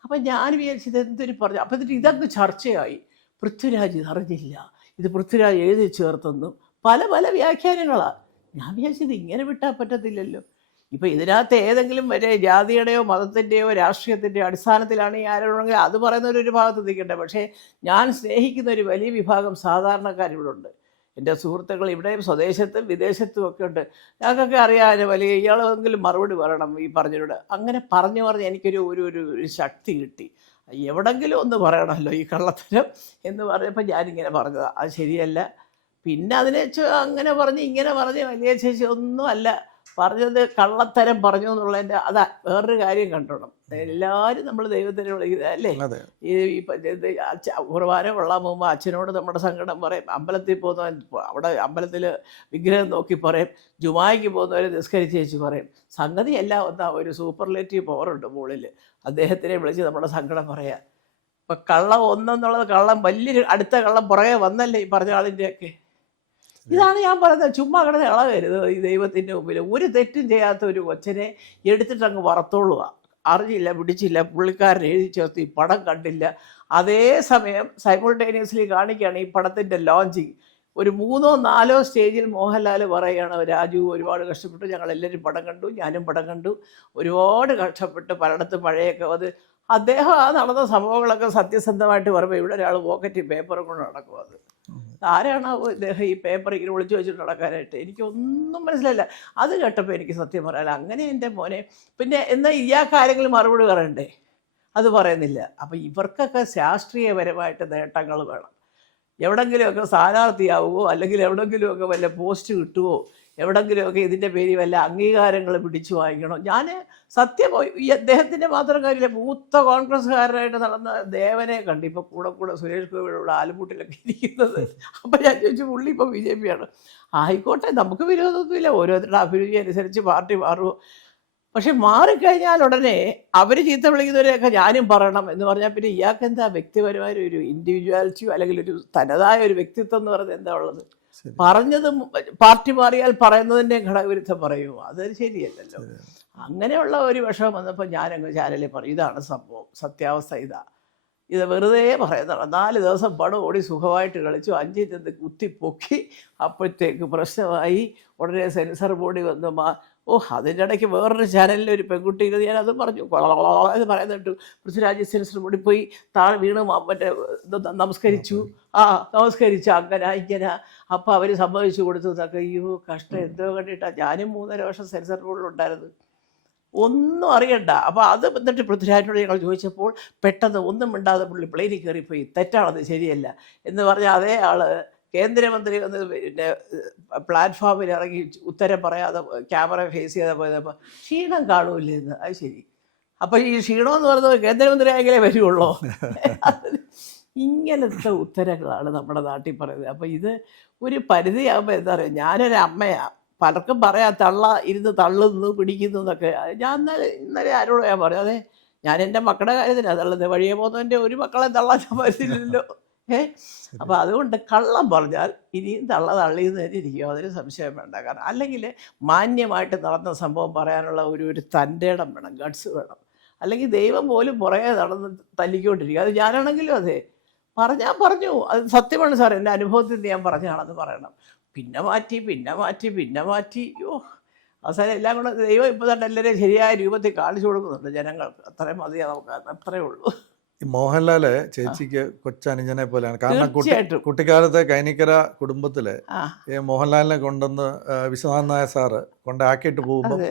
അപ്പം ഞാൻ വിചാരിച്ചത് എന്തൊരു പറഞ്ഞു. അപ്പം എന്നിട്ട് ഇതൊക്കെ ചർച്ചയായി. പൃഥ്വിരാജ് ഇത് അറിഞ്ഞില്ല, ഇത് പൃഥ്വിരാജ് എഴുതി ചേർത്തെന്നും പല വ്യാഖ്യാനങ്ങളാണ്. ഞാൻ വിചാരിച്ചത് ഇങ്ങനെ വിട്ടാൽ പറ്റത്തില്ലല്ലോ. ഇപ്പോൾ ഇതിനകത്ത് ഏതെങ്കിലും വരെ ജാതിയുടെയോ മതത്തിൻ്റെയോ രാഷ്ട്രീയത്തിൻ്റെയോ അടിസ്ഥാനത്തിലാണ് ഈ ആരോപണങ്ങൾ അത് പറയുന്നവരൊരു ഭാഗത്ത് നിൽക്കട്ടെ. പക്ഷേ ഞാൻ സ്നേഹിക്കുന്ന ഒരു വലിയ വിഭാഗം സാധാരണക്കാരിവിടെ ഉണ്ട്. എൻ്റെ സുഹൃത്തുക്കൾ ഇവിടെയും സ്വദേശത്തും വിദേശത്തും ഒക്കെ ഉണ്ട്. ഞങ്ങൾക്കൊക്കെ അറിയാതെ വലിയ ഇയാളെങ്കിലും മറുപടി പറയണം ഈ പറഞ്ഞവരോട്. അങ്ങനെ പറഞ്ഞ് എനിക്കൊരു ഒരു ശക്തി കിട്ടി. എവിടെങ്കിലും ഒന്ന് പറയണമല്ലോ ഈ കള്ളത്തരം എന്ന് പറഞ്ഞപ്പോൾ ഞാനിങ്ങനെ പറഞ്ഞത് അത് ശരിയല്ല. പിന്നെ അതിനെ അങ്ങനെ പറഞ്ഞ് ഇങ്ങനെ പറഞ്ഞ് വലിയ ചേച്ചി ഒന്നും അല്ല പറഞ്ഞത്, കള്ളത്തരം പറഞ്ഞു എന്നുള്ളതിൻ്റെ അതാ വേറൊരു കാര്യം കണ്ടോണം. എല്ലാവരും നമ്മൾ ദൈവത്തിനെ വിളിക്കുന്നത് അല്ലേ? ഈ കുർബാന കൊള്ളാൻ പോകുമ്പോൾ അച്ഛനോട് നമ്മുടെ സങ്കടം പറയും. അമ്പലത്തിൽ പോകുന്നവൻ അവിടെ അമ്പലത്തിൽ വിഗ്രഹം നോക്കി പറയും. ജുമായ്ക്ക് പോകുന്നവരെ നിസ്കരിച്ച് വെച്ച് പറയും. സംഗതി എല്ലാം ഒന്നാ ഒരു സൂപ്പർലേറ്റീവ് പവറുണ്ട് മുകളിൽ. അദ്ദേഹത്തിനെ വിളിച്ച് നമ്മുടെ സങ്കടം പറയാം. ഇപ്പം കള്ളം ഒന്നെന്നുള്ളത് കള്ളം വലിയൊരു അടുത്ത കള്ളം പുറകെ വന്നല്ലേ ഈ പറഞ്ഞ ആളിൻ്റെയൊക്കെ. ഇതാണ് ഞാൻ പറയുന്നത്. ചുമ്മാ കിടന്ന് ഇളവരുത് ഈ ദൈവത്തിൻ്റെ മുമ്പിൽ. ഒരു തെറ്റും ചെയ്യാത്ത ഒരു കൊച്ചനെ എടുത്തിട്ട് അങ്ങ് വറുത്തോളുക. അറിഞ്ഞില്ല, പിടിച്ചില്ല, പുള്ളിക്കാരൻ എഴുതി ചേർത്ത് ഈ പടം കണ്ടില്ല. അതേസമയം സൈമൾട്ടേനിയസ്ലി കാണിക്കുകയാണ് ഈ പടത്തിൻ്റെ ലോഞ്ചിങ്. ഒരു 3-4 സ്റ്റേജിൽ മോഹൻലാൽ പറയുകയാണ് രാജു ഒരുപാട് കഷ്ടപ്പെട്ടു, ഞങ്ങളെല്ലാവരും പടം കണ്ടു, ഞാനും പടം കണ്ടു, ഒരുപാട് കഷ്ടപ്പെട്ട് പലയിടത്തും മഴയൊക്കെ വന്ന് അദ്ദേഹം ആ നടന്ന സംഭവങ്ങളൊക്കെ സത്യസന്ധമായിട്ട് പറയുമ്പോൾ ഇവിടെ ഒരാൾ പോക്കറ്റിൽ പേപ്പറും കൊണ്ട് നടക്കും. അത് ആരാണാവോ ഇദ്ദേഹം ഈ പേപ്പർ ഇങ്ങനെ വിളിച്ചു വെച്ചിട്ട് നടക്കാനായിട്ട്? എനിക്കൊന്നും മനസ്സിലായില്ല. അത് കേട്ടപ്പോൾ എനിക്ക് സത്യം പറയാല്ല. അങ്ങനെ എൻ്റെ മോനെ പിന്നെ എന്നാൽ ഇയാൾക്ക് ആരെങ്കിലും മറുപടി പറയണ്ടേ? അത് പറയുന്നില്ല. അപ്പം ഇവർക്കൊക്കെ ശാസ്ത്രീയപരമായിട്ട് നേട്ടങ്ങൾ വേണം. എവിടെങ്കിലുമൊക്കെ സ്ഥാനാർത്ഥിയാവുമോ അല്ലെങ്കിൽ എവിടെങ്കിലുമൊക്കെ വല്ല പോസ്റ്റ് കിട്ടുമോ, എവിടെങ്കിലുമൊക്കെ ഇതിൻ്റെ പേരിൽ വല്ല അംഗീകാരങ്ങൾ പിടിച്ചു വാങ്ങിക്കണം. ഞാൻ സത്യം ഈ അദ്ദേഹത്തിൻ്റെ മാത്രം കാര്യമില്ല, മൂത്ത കോൺഗ്രസ്സുകാരനായിട്ട് നടന്ന ദേവനെ കണ്ടു. ഇപ്പോൾ കൂടെ സുരേഷ് ഗോപിയുടെ ആലുമുട്ടിലൊക്കെ ഇരിക്കുന്നത്. അപ്പം ഞാൻ ചോദിച്ചു പുള്ളി ഇപ്പോൾ BJP ആണ്. ആയിക്കോട്ടെ, നമുക്ക് വിരോധമൊന്നുമില്ല, ഓരോരുത്തരുടെ അഭിരുചി അനുസരിച്ച് പാർട്ടി മാറുമോ. പക്ഷെ മാറിക്കഴിഞ്ഞാൽ ഉടനെ അവർ ചീത്ത വിളിക്കുന്നവരെയൊക്കെ ഞാനും പറയണം എന്ന് പറഞ്ഞാൽ പിന്നെ ഇയാൾക്ക് എന്താ വ്യക്തിപരമായ ഒരു ഇൻഡിവിജ്വാലിറ്റിയോ അല്ലെങ്കിൽ ഒരു തനതായ ഒരു വ്യക്തിത്വം എന്ന് പറയുന്നത് എന്താ ഉള്ളത്? പറഞ്ഞത് പാർട്ടി മാറിയാൽ പറയുന്നതിൻ്റെ ഘടകവിരുദ്ധം പറയുമോ? അതൊരു ശരിയല്ലല്ലോ. അങ്ങനെയുള്ള ഒരു വിഷമം വന്നപ്പോൾ ഞാനങ്ങ് ചാനലിൽ പറയും ഇതാണ് സംഭവം, സത്യാവസ്ഥ ഇത് വെറുതെ പറയുന്നതാണ്. 4 ദിവസം പടം ഓടി സുഖമായിട്ട് കളിച്ചു, 5 നിന്ന് കുത്തിപ്പൊക്കി, അപ്പോഴത്തേക്ക് പ്രശ്നമായി. ഉടനെ സെൻസർ ബോർഡിൽ വന്നു. അതിൻ്റെ ഇടയ്ക്ക് വേറൊരു ചാനലിൽ ഒരു പെൺകുട്ടി ഞാനത് പറഞ്ഞു എന്ന് പറയുന്നുണ്ട്. പൃഥ്വിരാജ് സെൻസർ ബോർഡിൽ പോയി താഴെ വീണ് മറ്റേ നമസ്കരിച്ചു. നമസ്കരിച്ചു അങ്ങനെ ഇങ്ങനെ. അപ്പോൾ അവർ സമ്മതിച്ചു കൊടുത്തു എന്നൊക്കെ. അയ്യോ കഷ്ടം, എന്തോ കണ്ടിട്ടാണ്. ഞാനും 3.5 വർഷം സെൻസർ ബോർഡിലുണ്ടായിരുന്നു, ഒന്നും അറിയണ്ട. അപ്പോൾ അത് എന്നിട്ട് പൃഥ്വിരാജിനോട് ഞങ്ങൾ ചോദിച്ചപ്പോൾ പെട്ടെന്ന് ഒന്നും മിണ്ടാതെ പുള്ളി പ്ലെയിനിൽ കയറിപ്പോയി. തെറ്റാണത്, ശരിയല്ല എന്ന് പറഞ്ഞാൽ അതേ ആൾ കേന്ദ്രമന്ത്രി വന്ന് പിന്നെ പ്ലാറ്റ്ഫോമിൽ ഇറങ്ങി ഉത്തരം പറയാതെ ക്യാമറ ഫേസ് ചെയ്താൽ പോയപ്പോൾ ക്ഷീണം കാണൂല്ലേ എന്ന്. അത് ശരി, അപ്പോൾ ഈ ക്ഷീണമെന്ന് പറയുന്നത് കേന്ദ്രമന്ത്രി ആയെങ്കിലേ വരുള്ളൂ. ഇങ്ങനത്തെ ഉത്തരങ്ങളാണ് നമ്മുടെ നാട്ടിൽ പറയുന്നത്. അപ്പോൾ ഇത് ഒരു പരിധിയാകുമ്പോൾ എന്താ പറയുക, ഞാനൊരു അമ്മയാണ്, പലർക്കും പറയാം ഇരുന്ന് തള്ളുന്നു പിടിക്കുന്നു എന്നൊക്കെ. ഞാൻ ഇന്നലെ ആരോട് ഞാൻ പറഞ്ഞു, അതെ ഞാൻ എൻ്റെ മക്കളുടെ കാര്യത്തിനാണ് തള്ളുന്നത്, വഴിയെ പോകുന്നതിൻ്റെ ഒരു മക്കളെ തള്ളാൻ പറ്റില്ലല്ലോ. അപ്പോൾ അതുകൊണ്ട് കള്ളം പറഞ്ഞാൽ ഇനിയും തള്ളിയെന്ന് തന്നെ ഇരിക്കും, അതിന് സംശയം വേണ്ട. കാരണം അല്ലെങ്കിൽ മാന്യമായിട്ട് നടന്ന സംഭവം പറയാനുള്ള ഒരു തൻ്റെ ഇടം വേണം, ഗട്സ് വേണം. അല്ലെങ്കിൽ ദൈവം പോലും പുറകെ നടന്ന് തല്ലിക്കൊണ്ടിരിക്കും. അത് ഞാനാണെങ്കിലും അതെ, പറഞ്ഞു അത് സത്യമാണ് സാർ, എൻ്റെ അനുഭവത്തിൽ നിന്ന് ഞാൻ പറഞ്ഞാണെന്ന് പറയണം. പിന്നെ മാറ്റി അവസാനം എല്ലാം കൂടെ ദൈവം ഇപ്പോൾ തന്നെ എല്ലാവരെയും ശരിയായ രൂപത്തിൽ കാണിച്ചു കൊടുക്കുന്നുണ്ട് ജനങ്ങൾക്ക്. അത്രയും മതിയാ നമുക്ക്, അത്രേ ഉള്ളൂ. ഈ മോഹൻലാല് ചേച്ചിക്ക് കൊച്ചനുജനെ പോലെയാണ്. കാരണം തീർച്ചയായിട്ടും. കുട്ടിക്കാലത്തെ കൈനിക്കര കുടുംബത്തില് മോഹൻലാലിനെ കൊണ്ടുവന്ന് വിശ്വനാഥ് നായർ സാറ് കൊണ്ടാക്കിയിട്ട് പോകുമ്പോൾ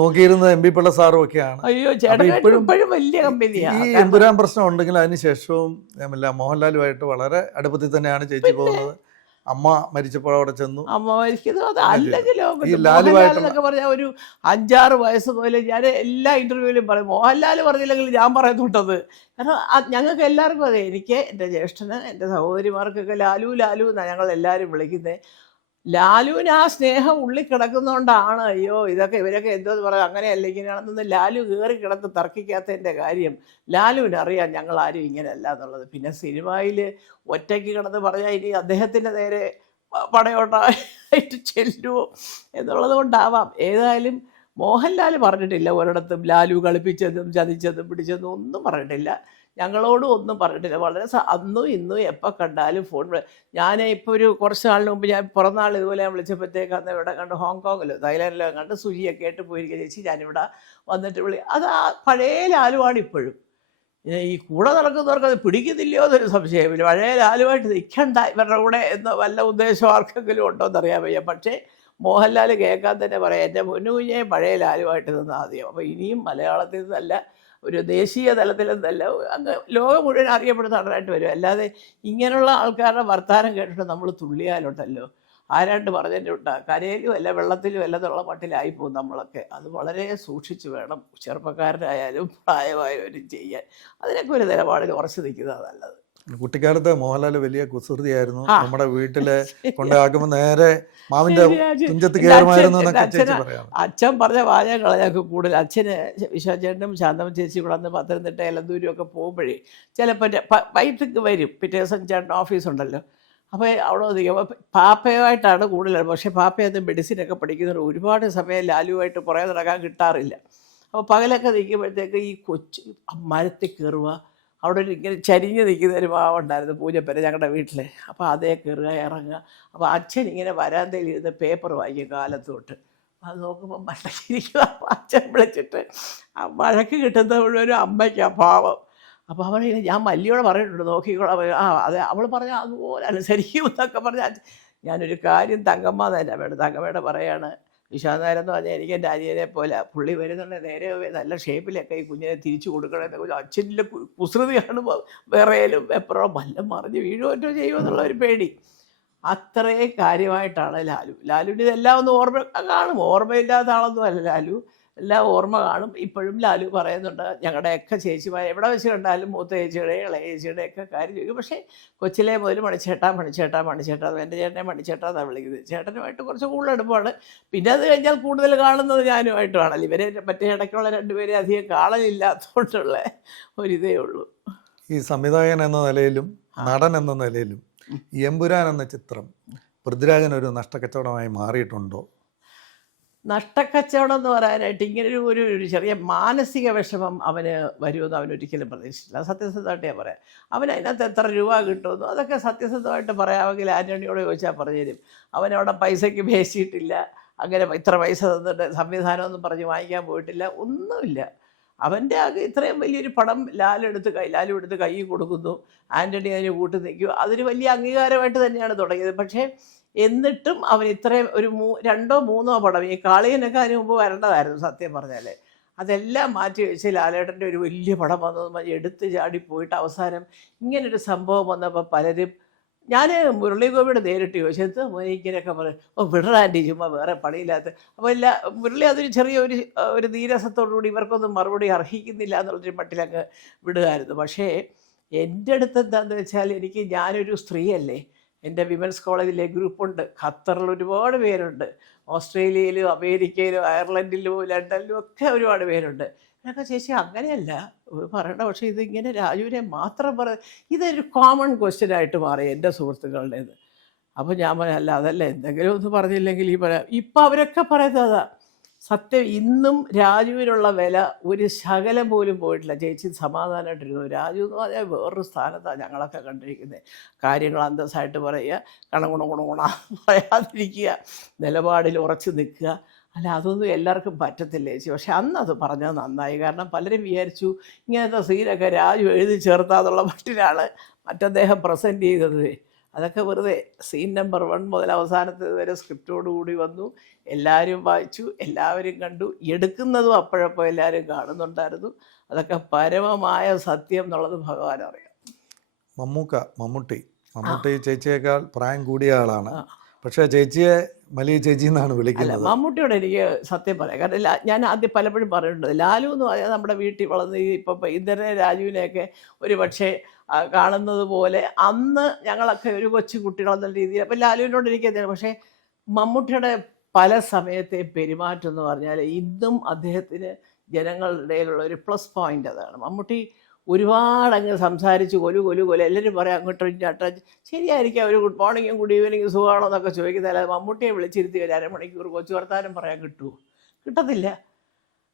നോക്കിയിരുന്നത് എം പി പിള്ള സാറും ഒക്കെയാണ്. അയ്യോ ചേട്ടൻ ഇപ്പോഴും വലിയ കമ്പനിയാണ്. ഈ എമ്പുരാൻ പ്രശ്നം ഉണ്ടെങ്കിൽ അതിന് ശേഷവും മോഹൻലാലുമായിട്ട് വളരെ അടുപ്പത്തിൽ തന്നെയാണ് ചേച്ചി പോകുന്നത്. അമ്മ മരിച്ചപ്പോൾ അവിടെ ചെന്നു. അമ്മ മരിക്കുന്നത് അത് അല്ലെങ്കിലോ മോഹൻലാലെന്നൊക്കെ പറഞ്ഞാൽ ഒരു 5-6 വയസ്സ് മുതൽ ഞാൻ എല്ലാ ഇൻ്റർവ്യൂവിലും പറയും, മോഹൻലാൽ പറഞ്ഞില്ലെങ്കിൽ ഞാൻ പറയുന്നുണ്ടത്. കാരണം ഞങ്ങൾക്ക് എല്ലാവർക്കും അതെ, എനിക്ക് എൻ്റെ ജ്യേഷ്ഠന് എൻ്റെ സഹോദരിമാർക്കൊക്കെ ലാലു എന്നാണ് ഞങ്ങളെല്ലാവരും വിളിക്കുന്നത്. ലാലുവിന് ആ സ്നേഹം ഉള്ളിൽ കിടക്കുന്നതുകൊണ്ടാണ് അയ്യോ ഇതൊക്കെ ഇവരൊക്കെ എന്തോന്ന് പറയാം അങ്ങനെയല്ല ഇങ്ങനെയാണെന്ന് ലാലു കയറി കിടന്ന് തർക്കിക്കാത്തതിൻ്റെ കാര്യം. ലാലുവിനറിയാം ഞങ്ങൾ ആരും ഇങ്ങനെയല്ല എന്നുള്ളത്. പിന്നെ സിനിമയിൽ ഒറ്റയ്ക്ക് കിടന്ന് പറഞ്ഞാൽ ഇനി അദ്ദേഹത്തിൻ്റെ നേരെ പടയോട്ടായിട്ട് ചെല്ലുമോ എന്നുള്ളത് കൊണ്ടാവാം. ഏതായാലും മോഹൻലാൽ പറഞ്ഞിട്ടില്ല ഒരിടത്തും ലാലു കളിപ്പിച്ചതും ചതിച്ചതും പിടിച്ചതും ഒന്നും പറഞ്ഞിട്ടില്ല, ഞങ്ങളോടും ഒന്നും പറഞ്ഞിട്ടില്ല. വളരെ അന്നും ഇന്നും എപ്പോൾ കണ്ടാലും ഫോൺ. ഞാൻ ഇപ്പോൾ കുറച്ച് നാളിന് മുമ്പ് ഞാൻ പിറന്നാൾ ഇതുപോലെ ഞാൻ വിളിച്ചപ്പോഴത്തേക്ക് അന്ന് ഇവിടെ കണ്ട് ഹോങ്കോങ്ങിലോ തായ്ലാൻഡിലോ കണ്ട് സുജിയൊക്കെ ആയിട്ട് പോയിരിക്കുക, ചേച്ചി ഞാനിവിടെ വന്നിട്ട് അത് ആ പഴയ ലാലുവാണ് ഇപ്പോഴും. ഈ കൂടെ നടക്കുന്നവർക്ക് അത് പിടിക്കുന്നില്ലയോ എന്നൊരു സംശയമില്ല. പഴയ ലാലുവായിട്ട് നിൽക്കണ്ട ഇവരുടെ കൂടെ എന്ന വല്ല ഉദ്ദേശം ആർക്കെങ്കിലും ഉണ്ടോ എന്നറിയാൻ വയ്യ. പക്ഷേ മോഹൻലാൽ കേൾക്കാൻ തന്നെ പറയാം, എൻ്റെ കുഞ്ഞെ പഴയ ലാലുവായിട്ട് നിന്ന് ആദ്യം. അപ്പോൾ ഇനിയും മലയാളത്തിൽ നിന്നല്ല ഒരു ദേശീയ തലത്തിലെന്നല്ല അങ്ങ് ലോകം മുഴുവൻ അറിയപ്പെടുന്ന നടനായിട്ട് വരും. അല്ലാതെ ഇങ്ങനെയുള്ള ആൾക്കാരുടെ വർത്തമാനം കേട്ടിട്ട് നമ്മൾ തുള്ളിയാലുണ്ടല്ലോ ആരാണ്ട് പറഞ്ഞിട്ടുണ്ട് കരയിലും അല്ല വെള്ളത്തിലും അല്ല എന്നുള്ള മട്ടിലായി പോകും നമ്മളൊക്കെ. അത് വളരെ സൂക്ഷിച്ച് വേണം ചെറുപ്പക്കാരനായാലും പ്രായമായവരും ചെയ്യാൻ. അതിനൊക്കെ ഒരു നിലപാടിൽ ഉറച്ചു നിൽക്കുന്നതാണ് നല്ലത്. കുട്ടിക്കാലത്ത് മോഹൻലാൽ വലിയ കുസൃതിയായിരുന്നു. നമ്മുടെ വീട്ടിലെ കൊണ്ടാക്കുമ്പോൾ നേരെ മാവിന്റെ തുഞ്ചത്ത് കയറുമായിരുന്നു എന്നൊക്കെ ചേച്ചി പറയാം. അച്ഛൻ പറഞ്ഞ വാചകങ്ങളെ ഞങ്ങൾക്ക് കൂടുതൽ. അച്ഛന് വിശ്വചേട്ടനും ശാന്തമ്മ ചേച്ചി കൂടെ അന്ന് പത്തനംതിട്ട എലന്തൂരും ഒക്കെ പോകുമ്പോഴേ ചിലപ്പോൾ വൈകിട്ട് വരും. പിറ്റേ ദിവസം ചേട്ടൻ ഓഫീസുണ്ടല്ലോ, അപ്പോൾ അവിടെ ഒതുങ്ങിയപ്പോൾ പാപ്പയുമായിട്ടാണ് കൂടുതൽ. പക്ഷേ പാപ്പയൊന്നും മെഡിസിനൊക്കെ പഠിക്കുന്നവർ ഒരുപാട് സമയം ലാലുവായിട്ട് പുറകെ നടക്കാൻ കിട്ടാറില്ല. അപ്പോൾ പകലൊക്കെ നിൽക്കുമ്പോഴത്തേക്ക് ഈ കൊച്ചു മരത്തിൽ കയറുക, അവിടെ ഇങ്ങനെ ചരിഞ്ഞ് നിൽക്കുന്ന ഒരു മാവുണ്ടായിരുന്നു പൂജപ്പര ഞങ്ങളുടെ വീട്ടിൽ. അപ്പോൾ അതേ കയറുക ഇറങ്ങുക. അപ്പോൾ അച്ഛൻ ഇങ്ങനെ വരാന്തയിൽ ഇരുന്ന് പേപ്പർ വായിക്കും കാലത്തോട്ട്. അത് നോക്കുമ്പോൾ മണ്ടക്കിരിക്കുക. അപ്പോൾ അച്ഛൻ വിളിച്ചിട്ട് ആ വഴക്ക് കിട്ടുന്ന മുഴുവനും അമ്മയ്ക്കാണ് പാവം. അപ്പോൾ അവൾ ഞാൻ മല്ലിയോടെ പറഞ്ഞിട്ടുണ്ട് നോക്കിക്കോളാം. അതെ അവൾ പറഞ്ഞാൽ അതുപോലെ അനുസരിക്കും എന്നൊക്കെ പറഞ്ഞാൽ. ഞാനൊരു കാര്യം തങ്കമ്മ തന്നെ വേണം. തങ്കമ്മയുടെ പറയാണ്, വിശ്വനാഥ് നായർ എന്ന് പറഞ്ഞാൽ എനിക്ക് എൻ്റെ അനിയനെ പോലെ പുള്ളി വരുന്നുണ്ടെങ്കിൽ നേരെ നല്ല ഷേപ്പിലൊക്കെ ഈ കുഞ്ഞിനെ തിരിച്ചു കൊടുക്കണമെന്നൊക്കെ. അച്ഛൻ്റെ കുസൃതിയാണ് വിറയലും എപ്പോഴും വല്ലം മറിഞ്ഞ് വീഴുമറ്റോ ചെയ്യുമെന്നുള്ള ഒരു പേടി. അത്രയും കാര്യമായിട്ടാണ് ലാലുവിന് ഇതെല്ലാം ഒന്ന് ഓർമ്മ കാണും. ഓർമ്മയില്ലാത്ത ആളൊന്നും അല്ല ലാലു, എല്ലാം ഓർമ്മ കാണും. ഇപ്പോഴും ലാലു പറയുന്നുണ്ട് ഞങ്ങളുടെയൊക്കെ ചേച്ചിമാർ എവിടെ വെച്ച് കണ്ടാലും മൂത്ത ചേച്ചിയുടെ ഇളയ ചേച്ചിയുടെ ഒക്കെ കാര്യം ചോദിക്കും. പക്ഷേ കൊച്ചിലെ മുതൽ മണിച്ചേട്ടാ എൻ്റെ ചേട്ടനെ മണിച്ചേട്ടാന്നാണ് വിളിക്കുന്നത്. ചേട്ടനുമായിട്ട് കുറച്ച് കൂടുതൽ അടുപ്പമാണ്. പിന്നെ അത് കഴിഞ്ഞാൽ കൂടുതൽ കാണുന്നത് ഞാനുമായിട്ടുമാണല്ലോ. ഇവരെ മറ്റേ ഇടയ്ക്കുള്ള രണ്ടുപേരെ അധികം കാണലില്ലാത്തതുകൊണ്ടുള്ള ഒരിതേ ഉള്ളൂ. ഈ സംവിധായകൻ എന്ന നിലയിലും നടൻ എന്ന നിലയിലും എമ്പുരാൻ എന്ന ചിത്രം പൃഥ്വിരാജൻ ഒരു നഷ്ടക്കച്ചവടമായി മാറിയിട്ടുണ്ടോ? നഷ്ടക്കച്ചവടം എന്ന് പറയാനായിട്ട് ഇങ്ങനൊരു ഒരു ചെറിയ മാനസിക വിഷമം അവന് വരുമെന്ന് അവനൊരിക്കലും പ്രതീക്ഷിച്ചില്ല. സത്യസന്ധമായിട്ട് ഞാൻ പറയാം. അവന് അതിനകത്ത് എത്ര രൂപ കിട്ടുമെന്നോ അതൊക്കെ സത്യസന്ധമായിട്ട് പറയാമെങ്കിൽ ആൻ്റണിയോട് ചോദിച്ചാൽ പറഞ്ഞു തരും. അവനവിടെ പൈസയ്ക്ക് പേശിയിട്ടില്ല, അങ്ങനെ ഇത്ര പൈസ തന്നിട്ട് സംവിധാനമൊന്നും പറഞ്ഞ് വാങ്ങിക്കാൻ പോയിട്ടില്ല, ഒന്നുമില്ല. അവൻ്റെ ഇത്രയും വലിയൊരു പടം ലാലു എടുത്ത് കൈ കൊടുക്കുന്നു, ആൻ്റണി അതിന് കൂട്ടി നിൽക്കും. അതൊരു വലിയ അംഗീകാരമായിട്ട് തന്നെയാണ് തുടങ്ങിയത്. പക്ഷേ എന്നിട്ടും അവൻ ഇത്രയും ഒരു 2-3 പടം, ഈ കാളിയനൊക്കെ അതിന് മുമ്പ് വരേണ്ടതായിരുന്നു സത്യം പറഞ്ഞാൽ. അതെല്ലാം മാറ്റി വെച്ച് ലാലേട്ടൻ്റെ ഒരു വലിയ പടം വന്നതും എടുത്ത് ചാടിപ്പോയിട്ട് അവസാനം ഇങ്ങനൊരു സംഭവം വന്നപ്പോൾ പലരും, ഞാൻ മുരളീഗോപിയുടെ നേരിട്ട് ചോദിച്ചത് ഇങ്ങനെയൊക്കെ പറയും വിടറാൻ്റെ ചുമ്മാ വേറെ പണിയില്ലാത്ത. അപ്പോൾ മുരളി അതൊരു ചെറിയ നീരസത്തോടുകൂടി ഇവർക്കൊന്നും മറുപടി അർഹിക്കുന്നില്ല എന്നുള്ളൊരു മട്ടിലങ്ങ് വിടുകയായിരുന്നു. പക്ഷേ എൻ്റെ അടുത്ത് എന്താണെന്ന് വെച്ചാൽ ഞാനൊരു സ്ത്രീയല്ലേ, എൻ്റെ വിമൻസ് കോളേജിലെ ഗ്രൂപ്പുണ്ട്. ഖത്തറിൽ ഒരുപാട് പേരുണ്ട്. ഓസ്ട്രേലിയയിലും അമേരിക്കയിലും അയർലൻഡിലും ലണ്ടനിലും ഒക്കെ ഒരുപാട് പേരുണ്ട്. എന്നൊക്കെ ചേച്ചി അങ്ങനെയല്ല പറയണ്ട, പക്ഷേ ഇതിങ്ങനെ രാജുവിനെ മാത്രം ഇതൊരു കോമൺ ക്വസ്റ്റ്യനായിട്ട് മാറി എൻ്റെ സുഹൃത്തുക്കളുടേത്. അപ്പോൾ ഞാൻ പറഞ്ഞു അല്ല അതല്ല, എന്തെങ്കിലും ഒന്ന് പറഞ്ഞില്ലെങ്കിൽ ഈ പറയാം. ഇപ്പം അവരൊക്കെ പറയുന്നതാ സത്യം. ഇന്നും രാജുവിനുള്ള വില ഒരു ശകലം പോലും പോയിട്ടില്ല. ചേച്ചി സമാധാനമായിട്ടിരുന്നു. രാജു എന്ന് പറഞ്ഞാൽ വേറൊരു സ്ഥാനത്താണ് ഞങ്ങളൊക്കെ കണ്ടിരിക്കുന്നത്. കാര്യങ്ങൾ അന്തസ്സായിട്ട് പറയുക, കണഗുണ പറയാതിരിക്കുക, നിലപാടിൽ ഉറച്ചു നിൽക്കുക. അല്ല അതൊന്നും എല്ലാവർക്കും പറ്റത്തില്ല ചേച്ചി. പക്ഷെ അന്ന് അത് പറഞ്ഞത് നന്നായി. കാരണം പലരും വിചാരിച്ചു ഇങ്ങനത്തെ സീനൊക്കെ രാജു എഴുതി ചേർത്താന്നുള്ള മട്ടിലാണ് മറ്റദ്ദേഹം പ്രസൻറ്റ് ചെയ്തത്. അതൊക്കെ വെറുതെ. സീൻ നമ്പർ 1 മുതൽ അവസാനത്തേത് വരെ സ്ക്രിപ്റ്റോടുകൂടി വന്നു. എല്ലാവരും വായിച്ചു, എല്ലാവരും കണ്ടു. എടുക്കുന്നതും അപ്പോഴപ്പോൾ എല്ലാവരും കാണുന്നുണ്ടായിരുന്നു. അതൊക്കെ പരമമായ സത്യം എന്നുള്ളത് ഭഗവാൻ അറിയാം. മമ്മൂട്ടി ചേച്ചിയേക്കാൾ പ്രായം കൂടിയ ആളാണ്. പക്ഷേ ചേച്ചിയെ വലിയ ചേച്ചി എന്നാണ് വിളിക്കുന്നത്. മമ്മൂട്ടിയോട് എനിക്ക് സത്യം പറയാം. കാരണം ഞാൻ ആദ്യം പലപ്പോഴും പറഞ്ഞിട്ടുണ്ട്, ലാലു എന്ന് പറഞ്ഞാൽ നമ്മുടെ വീട്ടിൽ വളർന്ന് ഇപ്പം ഇന്ദ്രനെ രാജുവിനെയൊക്കെ ഒരു പക്ഷേ കാണുന്നത് പോലെ അന്ന് ഞങ്ങളൊക്കെ ഒരു കൊച്ചു കുട്ടികളെന്നുള്ള രീതിയിൽ അപ്പം ലാലുവിനോട് എനിക്ക്. പക്ഷേ മമ്മൂട്ടിയുടെ പല സമയത്തെ പെരുമാറ്റം എന്ന് പറഞ്ഞാൽ ഇന്നും അദ്ദേഹത്തിന് ജനങ്ങളുടെ ഇടയിലുള്ള ഒരു പ്ലസ് പോയിൻ്റ് അതാണ്. മമ്മൂട്ടി ഒരുപാടങ്ങ് സംസാരിച്ച് കൊല എല്ലാവരും പറയാം അങ്ങോട്ടും ഇങ്ങോട്ടും. ശരിയായിരിക്കാം, ഒരു ഗുഡ് മോർണിംഗും ഗുഡ് ഈവനിങ്ങും സുഖമാണോ എന്നൊക്കെ ചോദിക്കുന്നതല്ല. മമ്മൂട്ടിയെ വിളിച്ചിരുത്തി ഒരു അരമണിക്കൂർ കൊച്ചു വർത്താനം പറയാൻ കിട്ടത്തില്ല.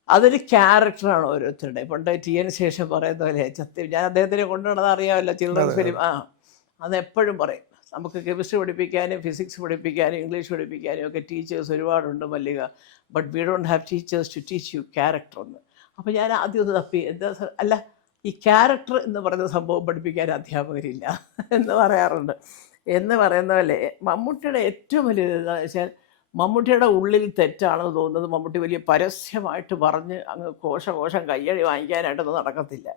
അതൊരു ക്യാരക്ടറാണ് ഓരോരുത്തരുടെ. പണ്ട് TN ശേഷം പറയുന്ന പോലെ സത്യം. ഞാൻ അദ്ദേഹത്തിനെ കൊണ്ടുവന്നത് അറിയാമല്ലോ, ചിൽഡ്രൻസ് ഫിലിം. അതെപ്പോഴും പറയും. നമുക്ക് കെമിസ്ട്രി പഠിപ്പിക്കാനും ഫിസിക്സ് പഠിപ്പിക്കാനും ഇംഗ്ലീഷ് പഠിപ്പിക്കാനും ഒക്കെ ടീച്ചേഴ്സ് ഒരുപാടുണ്ട് Mallika. But we don't have teachers to teach you character എന്ന്. അപ്പോൾ ഞാൻ ആദ്യം ഒന്ന് തപ്പി, എന്താ അല്ല ഈ ക്യാരക്ടർ എന്ന് പറയുന്ന സംഭവം പഠിപ്പിക്കാൻ അധ്യാപകരില്ല എന്ന് പറയാറുണ്ട്. എന്ന് പറയുന്ന പോലെ മമ്മൂട്ടിയുടെ ഏറ്റവും വലിയ എന്താണെന്ന് വെച്ചാൽ മമ്മൂട്ടിയുടെ ഉള്ളിൽ തെറ്റാണെന്ന് തോന്നുന്നത് മമ്മൂട്ടി വലിയ പരസ്യമായിട്ട് പറഞ്ഞ് അങ്ങ് കോശം കയ്യടി വാങ്ങിക്കാനായിട്ടൊന്നും നടക്കത്തില്ല.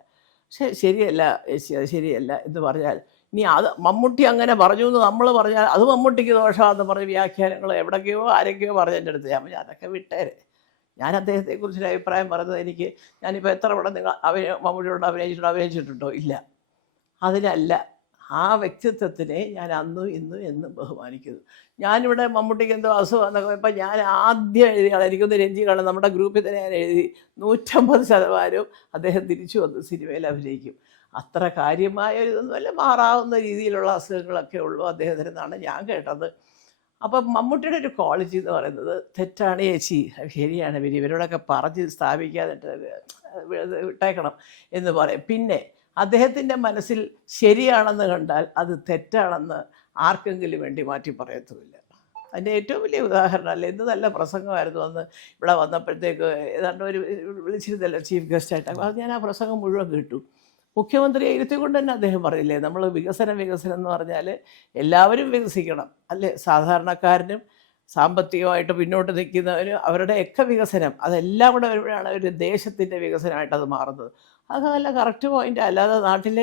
പക്ഷേ ശരിയല്ല ചേച്ചി, അത് ശരിയല്ല എന്ന് പറഞ്ഞാൽ ഇനി അത് മമ്മൂട്ടി അങ്ങനെ പറഞ്ഞു എന്ന് നമ്മൾ പറഞ്ഞാൽ അത് മമ്മൂട്ടിക്ക് ദോഷമാണെന്ന് പറഞ്ഞ് വ്യാഖ്യാനങ്ങൾ എവിടേക്കോ ആരൊക്കെയോ പറഞ്ഞതിൻ്റെ അടുത്ത് ഞാൻ അതൊക്കെ വിട്ടേരെ. ഞാൻ അദ്ദേഹത്തെക്കുറിച്ചൊരു അഭിപ്രായം പറഞ്ഞത് ഞാനിപ്പോൾ എത്ര പടം നിങ്ങൾ മമ്മൂട്ടിയോട് അഭിനയിച്ചിട്ടുണ്ടോ? ഇല്ല. അതിനല്ല, ആ വ്യക്തിത്വത്തിനെ ഞാൻ അന്നും ഇന്നും എന്നും ബഹുമാനിക്കുന്നു. ഞാനിവിടെ മമ്മൂട്ടിക്ക് എന്തോ അസുഖം എന്നൊക്കെ ഇപ്പം ഞാൻ ആദ്യം എഴുതിയാണ്, എനിക്കൊന്ന് രഞ്ജി കാണും നമ്മുടെ ഗ്രൂപ്പിൽ തന്നെ ഞാൻ എഴുതി 150% അദ്ദേഹം തിരിച്ചു വന്ന് സിനിമയിൽ അഭിനയിക്കും. അത്ര കാര്യമായ ഒരു ഇതൊന്നുമല്ല, മാറാവുന്ന രീതിയിലുള്ള അസുഖങ്ങളൊക്കെ ഉള്ളൂ അദ്ദേഹത്തിനെന്നാണ് ഞാൻ കേട്ടത്. അപ്പം മമ്മൂട്ടിയുടെ ഒരു ക്വാളിറ്റി എന്ന് പറയുന്നത് തെറ്റാണ് ചേച്ചി, ശരിയാണ് ഇവരോടൊക്കെ പറഞ്ഞ് സ്ഥാപിക്കാതിട്ട് വിട്ടേക്കണം എന്ന് പറയും. പിന്നെ അദ്ദേഹത്തിൻ്റെ മനസ്സിൽ ശരിയാണെന്ന് കണ്ടാൽ അത് തെറ്റാണെന്ന് ആർക്കെങ്കിലും വേണ്ടി മാറ്റി പറയത്തുമില്ല. അതിൻ്റെ ഏറ്റവും വലിയ ഉദാഹരണം അല്ലേ, എന്ത് നല്ല പ്രസംഗമായിരുന്നു അന്ന് ഇവിടെ വന്നപ്പോഴത്തേക്ക്. ഏതാണ്ട് ഒരു വിളിച്ചിരുന്നല്ലോ ചീഫ് ഗസ്റ്റായിട്ട്. അത് ഞാൻ ആ പ്രസംഗം മുഴുവൻ കേട്ടു. മുഖ്യമന്ത്രിയെ ഇരുത്തിക്കൊണ്ട് തന്നെ അദ്ദേഹം പറയില്ലേ, നമ്മൾ വികസനം എന്ന് പറഞ്ഞാൽ എല്ലാവരും വികസിക്കണം അല്ലേ, സാധാരണക്കാരനും സാമ്പത്തികമായിട്ട് പിന്നോട്ട് നിൽക്കുന്നവരും അവരുടെയൊക്കെ വികസനം, അതെല്ലാം കൂടെ വരുമ്പോഴാണ് ഒരു ദേശത്തിൻ്റെ വികസനമായിട്ട് അത് മാറുന്നത്. അത് നല്ല കറക്റ്റ് പോയിൻ്റ്. അല്ലാതെ നാട്ടിൽ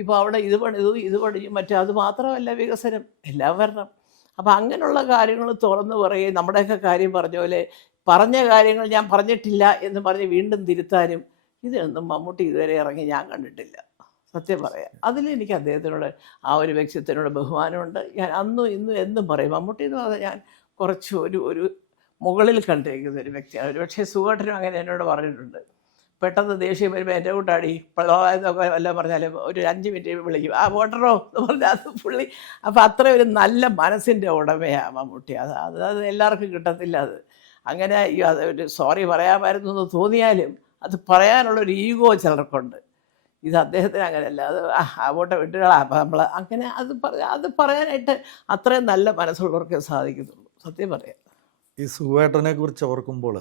ഇപ്പോൾ അവിടെ ഇത് പണിയും മറ്റേ അത് മാത്രമല്ല വികസനം, എല്ലാം വരണം. അപ്പോൾ അങ്ങനെയുള്ള കാര്യങ്ങൾ തുറന്നു പറയുകയും നമ്മുടെയൊക്കെ കാര്യം പറഞ്ഞ പോലെ പറഞ്ഞ കാര്യങ്ങൾ ഞാൻ പറഞ്ഞിട്ടില്ല എന്ന് പറഞ്ഞ് വീണ്ടും തിരുത്താനും ഇതൊന്നും മമ്മൂട്ടി ഇതുവരെ ഇറങ്ങി ഞാൻ കണ്ടിട്ടില്ല, സത്യം പറയാം. അതിലെനിക്ക് അദ്ദേഹത്തിനോട് ആ ഒരു വ്യക്തിത്വത്തിനോട് ബഹുമാനമുണ്ട്. ഞാൻ അന്നും ഇന്നും എന്നും പറയും മമ്മൂട്ടി എന്ന് പറഞ്ഞാൽ ഞാൻ കുറച്ച് ഒരു മുകളിൽ കണ്ടിരിക്കുന്ന ഒരു വ്യക്തിയാണ്. ഒരു പക്ഷേ സുഖേട്ടനും അങ്ങനെ എന്നോട് പറഞ്ഞിട്ടുണ്ട്. പെട്ടെന്ന് ദേഷ്യം വരുമ്പോൾ എൻ്റെ കൂട്ടാടി എന്നൊക്കെ എല്ലാം പറഞ്ഞാലും ഒരു 5 മിനിറ്റ് വിളിക്കും, ആ വോട്ടറോ എന്ന് പറഞ്ഞാൽ അത് പുള്ളി. അപ്പോൾ അത്ര ഒരു നല്ല മനസ്സിൻ്റെ ഉടമയാണ് മമ്മൂട്ടി. അത് എല്ലാവർക്കും കിട്ടത്തില്ല. അത് അങ്ങനെ അത് ഒരു സോറി പറയാമായിരുന്നു എന്ന് തോന്നിയാലും അത് പറയാനുള്ളൊരു ഈഗോ ചിലർക്കുണ്ട്. ഇത് അദ്ദേഹത്തിന് അങ്ങനെയല്ല. അത് വോട്ടെ വിട്ടുകളാ അപ്പം നമ്മൾ അങ്ങനെ അത് പറയാനായിട്ട് അത്രയും നല്ല മനസ്സുള്ളവർക്ക് സാധിക്കുന്നുള്ളൂ, സത്യം പറയാം. ഈ സുഖേട്ടനെ കുറിച്ച് ഓർക്കുമ്പോൾ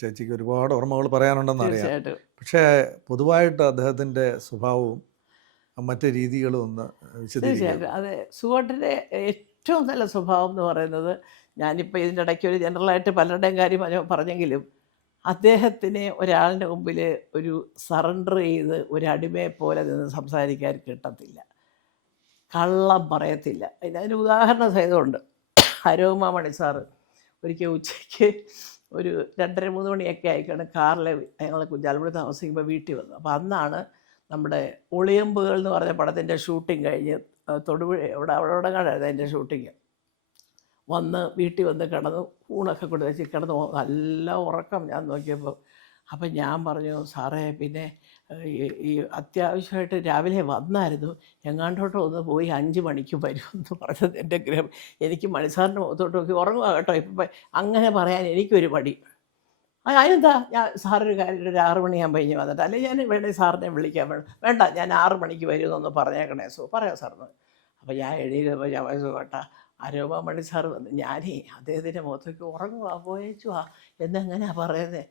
ചേച്ചിക്ക് ഒരുപാട് ഓർമ്മകൾ പറയാനുണ്ടെന്ന് അറിയാം. പക്ഷേ പൊതുവായിട്ട് അദ്ദേഹത്തിൻ്റെ സ്വഭാവവും മറ്റ് രീതികളും ഒന്ന് തീർച്ചയായിട്ടും. അതെ, സുഖേട്ടൻ്റെ ഏറ്റവും നല്ല സ്വഭാവം എന്ന് പറയുന്നത്, ഞാനിപ്പോൾ ഇതിൻ്റെ ഇടയ്ക്ക് ഒരു ജനറലായിട്ട് പലരുടെയും കാര്യം പറഞ്ഞെങ്കിലും അദ്ദേഹത്തിന് ഒരാളിൻ്റെ മുമ്പിൽ ഒരു സറണ്ടർ ചെയ്ത് ഒരു അടിമയെ പോലെ നിന്ന് സംസാരിക്കാൻ കിട്ടത്തില്ല, കള്ളം പറയത്തില്ല. അതിന് ഉദാഹരണ സഹിതമുണ്ട്. അരോമ മണി സാറ് ഒരിക്കൽ ഉച്ചയ്ക്ക് ഒരു 2:30-3 മണിയൊക്കെ ആയിക്കാണ് കാറിൽ ഞങ്ങൾ കുഞ്ചാലക്കുടി താമസിക്കുമ്പോൾ വീട്ടിൽ വന്നു. അപ്പോൾ അന്നാണ് നമ്മുടെ ഒളിയമ്പുകൾ എന്ന് പറഞ്ഞ പടത്തിൻ്റെ ഷൂട്ടിംഗ് കഴിഞ്ഞ് തൊടുപുഴ അവിടെ കണ്ടായിരുന്നു എൻ്റെ ഷൂട്ടിങ്. വന്ന് വീട്ടിൽ വന്ന് കിടന്നു, ഊണൊക്കെ കൊണ്ട് വെച്ച് കിടന്നു, നല്ല ഉറക്കം. ഞാൻ നോക്കിയപ്പോൾ അപ്പം ഞാൻ പറഞ്ഞു, സാറേ പിന്നെ ഈ അത്യാവശ്യമായിട്ട് രാവിലെ വന്നായിരുന്നു, എങ്ങാണ്ടോട്ടോ ഒന്ന് പോയി 5 മണിക്ക് വരുമെന്ന് പറഞ്ഞത് എൻ്റെ ഗ്രഹം. എനിക്ക് മണിസാറിൻ്റെ മുഖത്തോട്ട് നോക്കി ഉറങ്ങുക കേട്ടോ. ഇപ്പം അങ്ങനെ പറയാൻ എനിക്കൊരു മടി. അതിനെന്താ, ഞാൻ സാറൊരു കാര്യം ഒരു 6 മണിയാകുമ്പോൾ കഴിഞ്ഞ് വന്നിട്ട്, അല്ലെങ്കിൽ ഞാൻ വേണേൽ സാറിനെ വിളിക്കാൻ വേണ്ട, ഞാൻ 6 മണിക്ക് വരുമെന്നൊന്ന് പറഞ്ഞേക്കണേ പറയാം സാറിന്. അപ്പോൾ ഞാൻ എഴുതിയപ്പോൾ ഞാൻ കേട്ടാ അരോമ മണി സാറ് വന്ന്. ഞാനേ അദ്ദേഹത്തിൻ്റെ മുഖത്തേക്ക് ഉറങ്ങുക പോയേച്ചുവാ എന്നെങ്ങനെയാണ് പറയുന്നത്.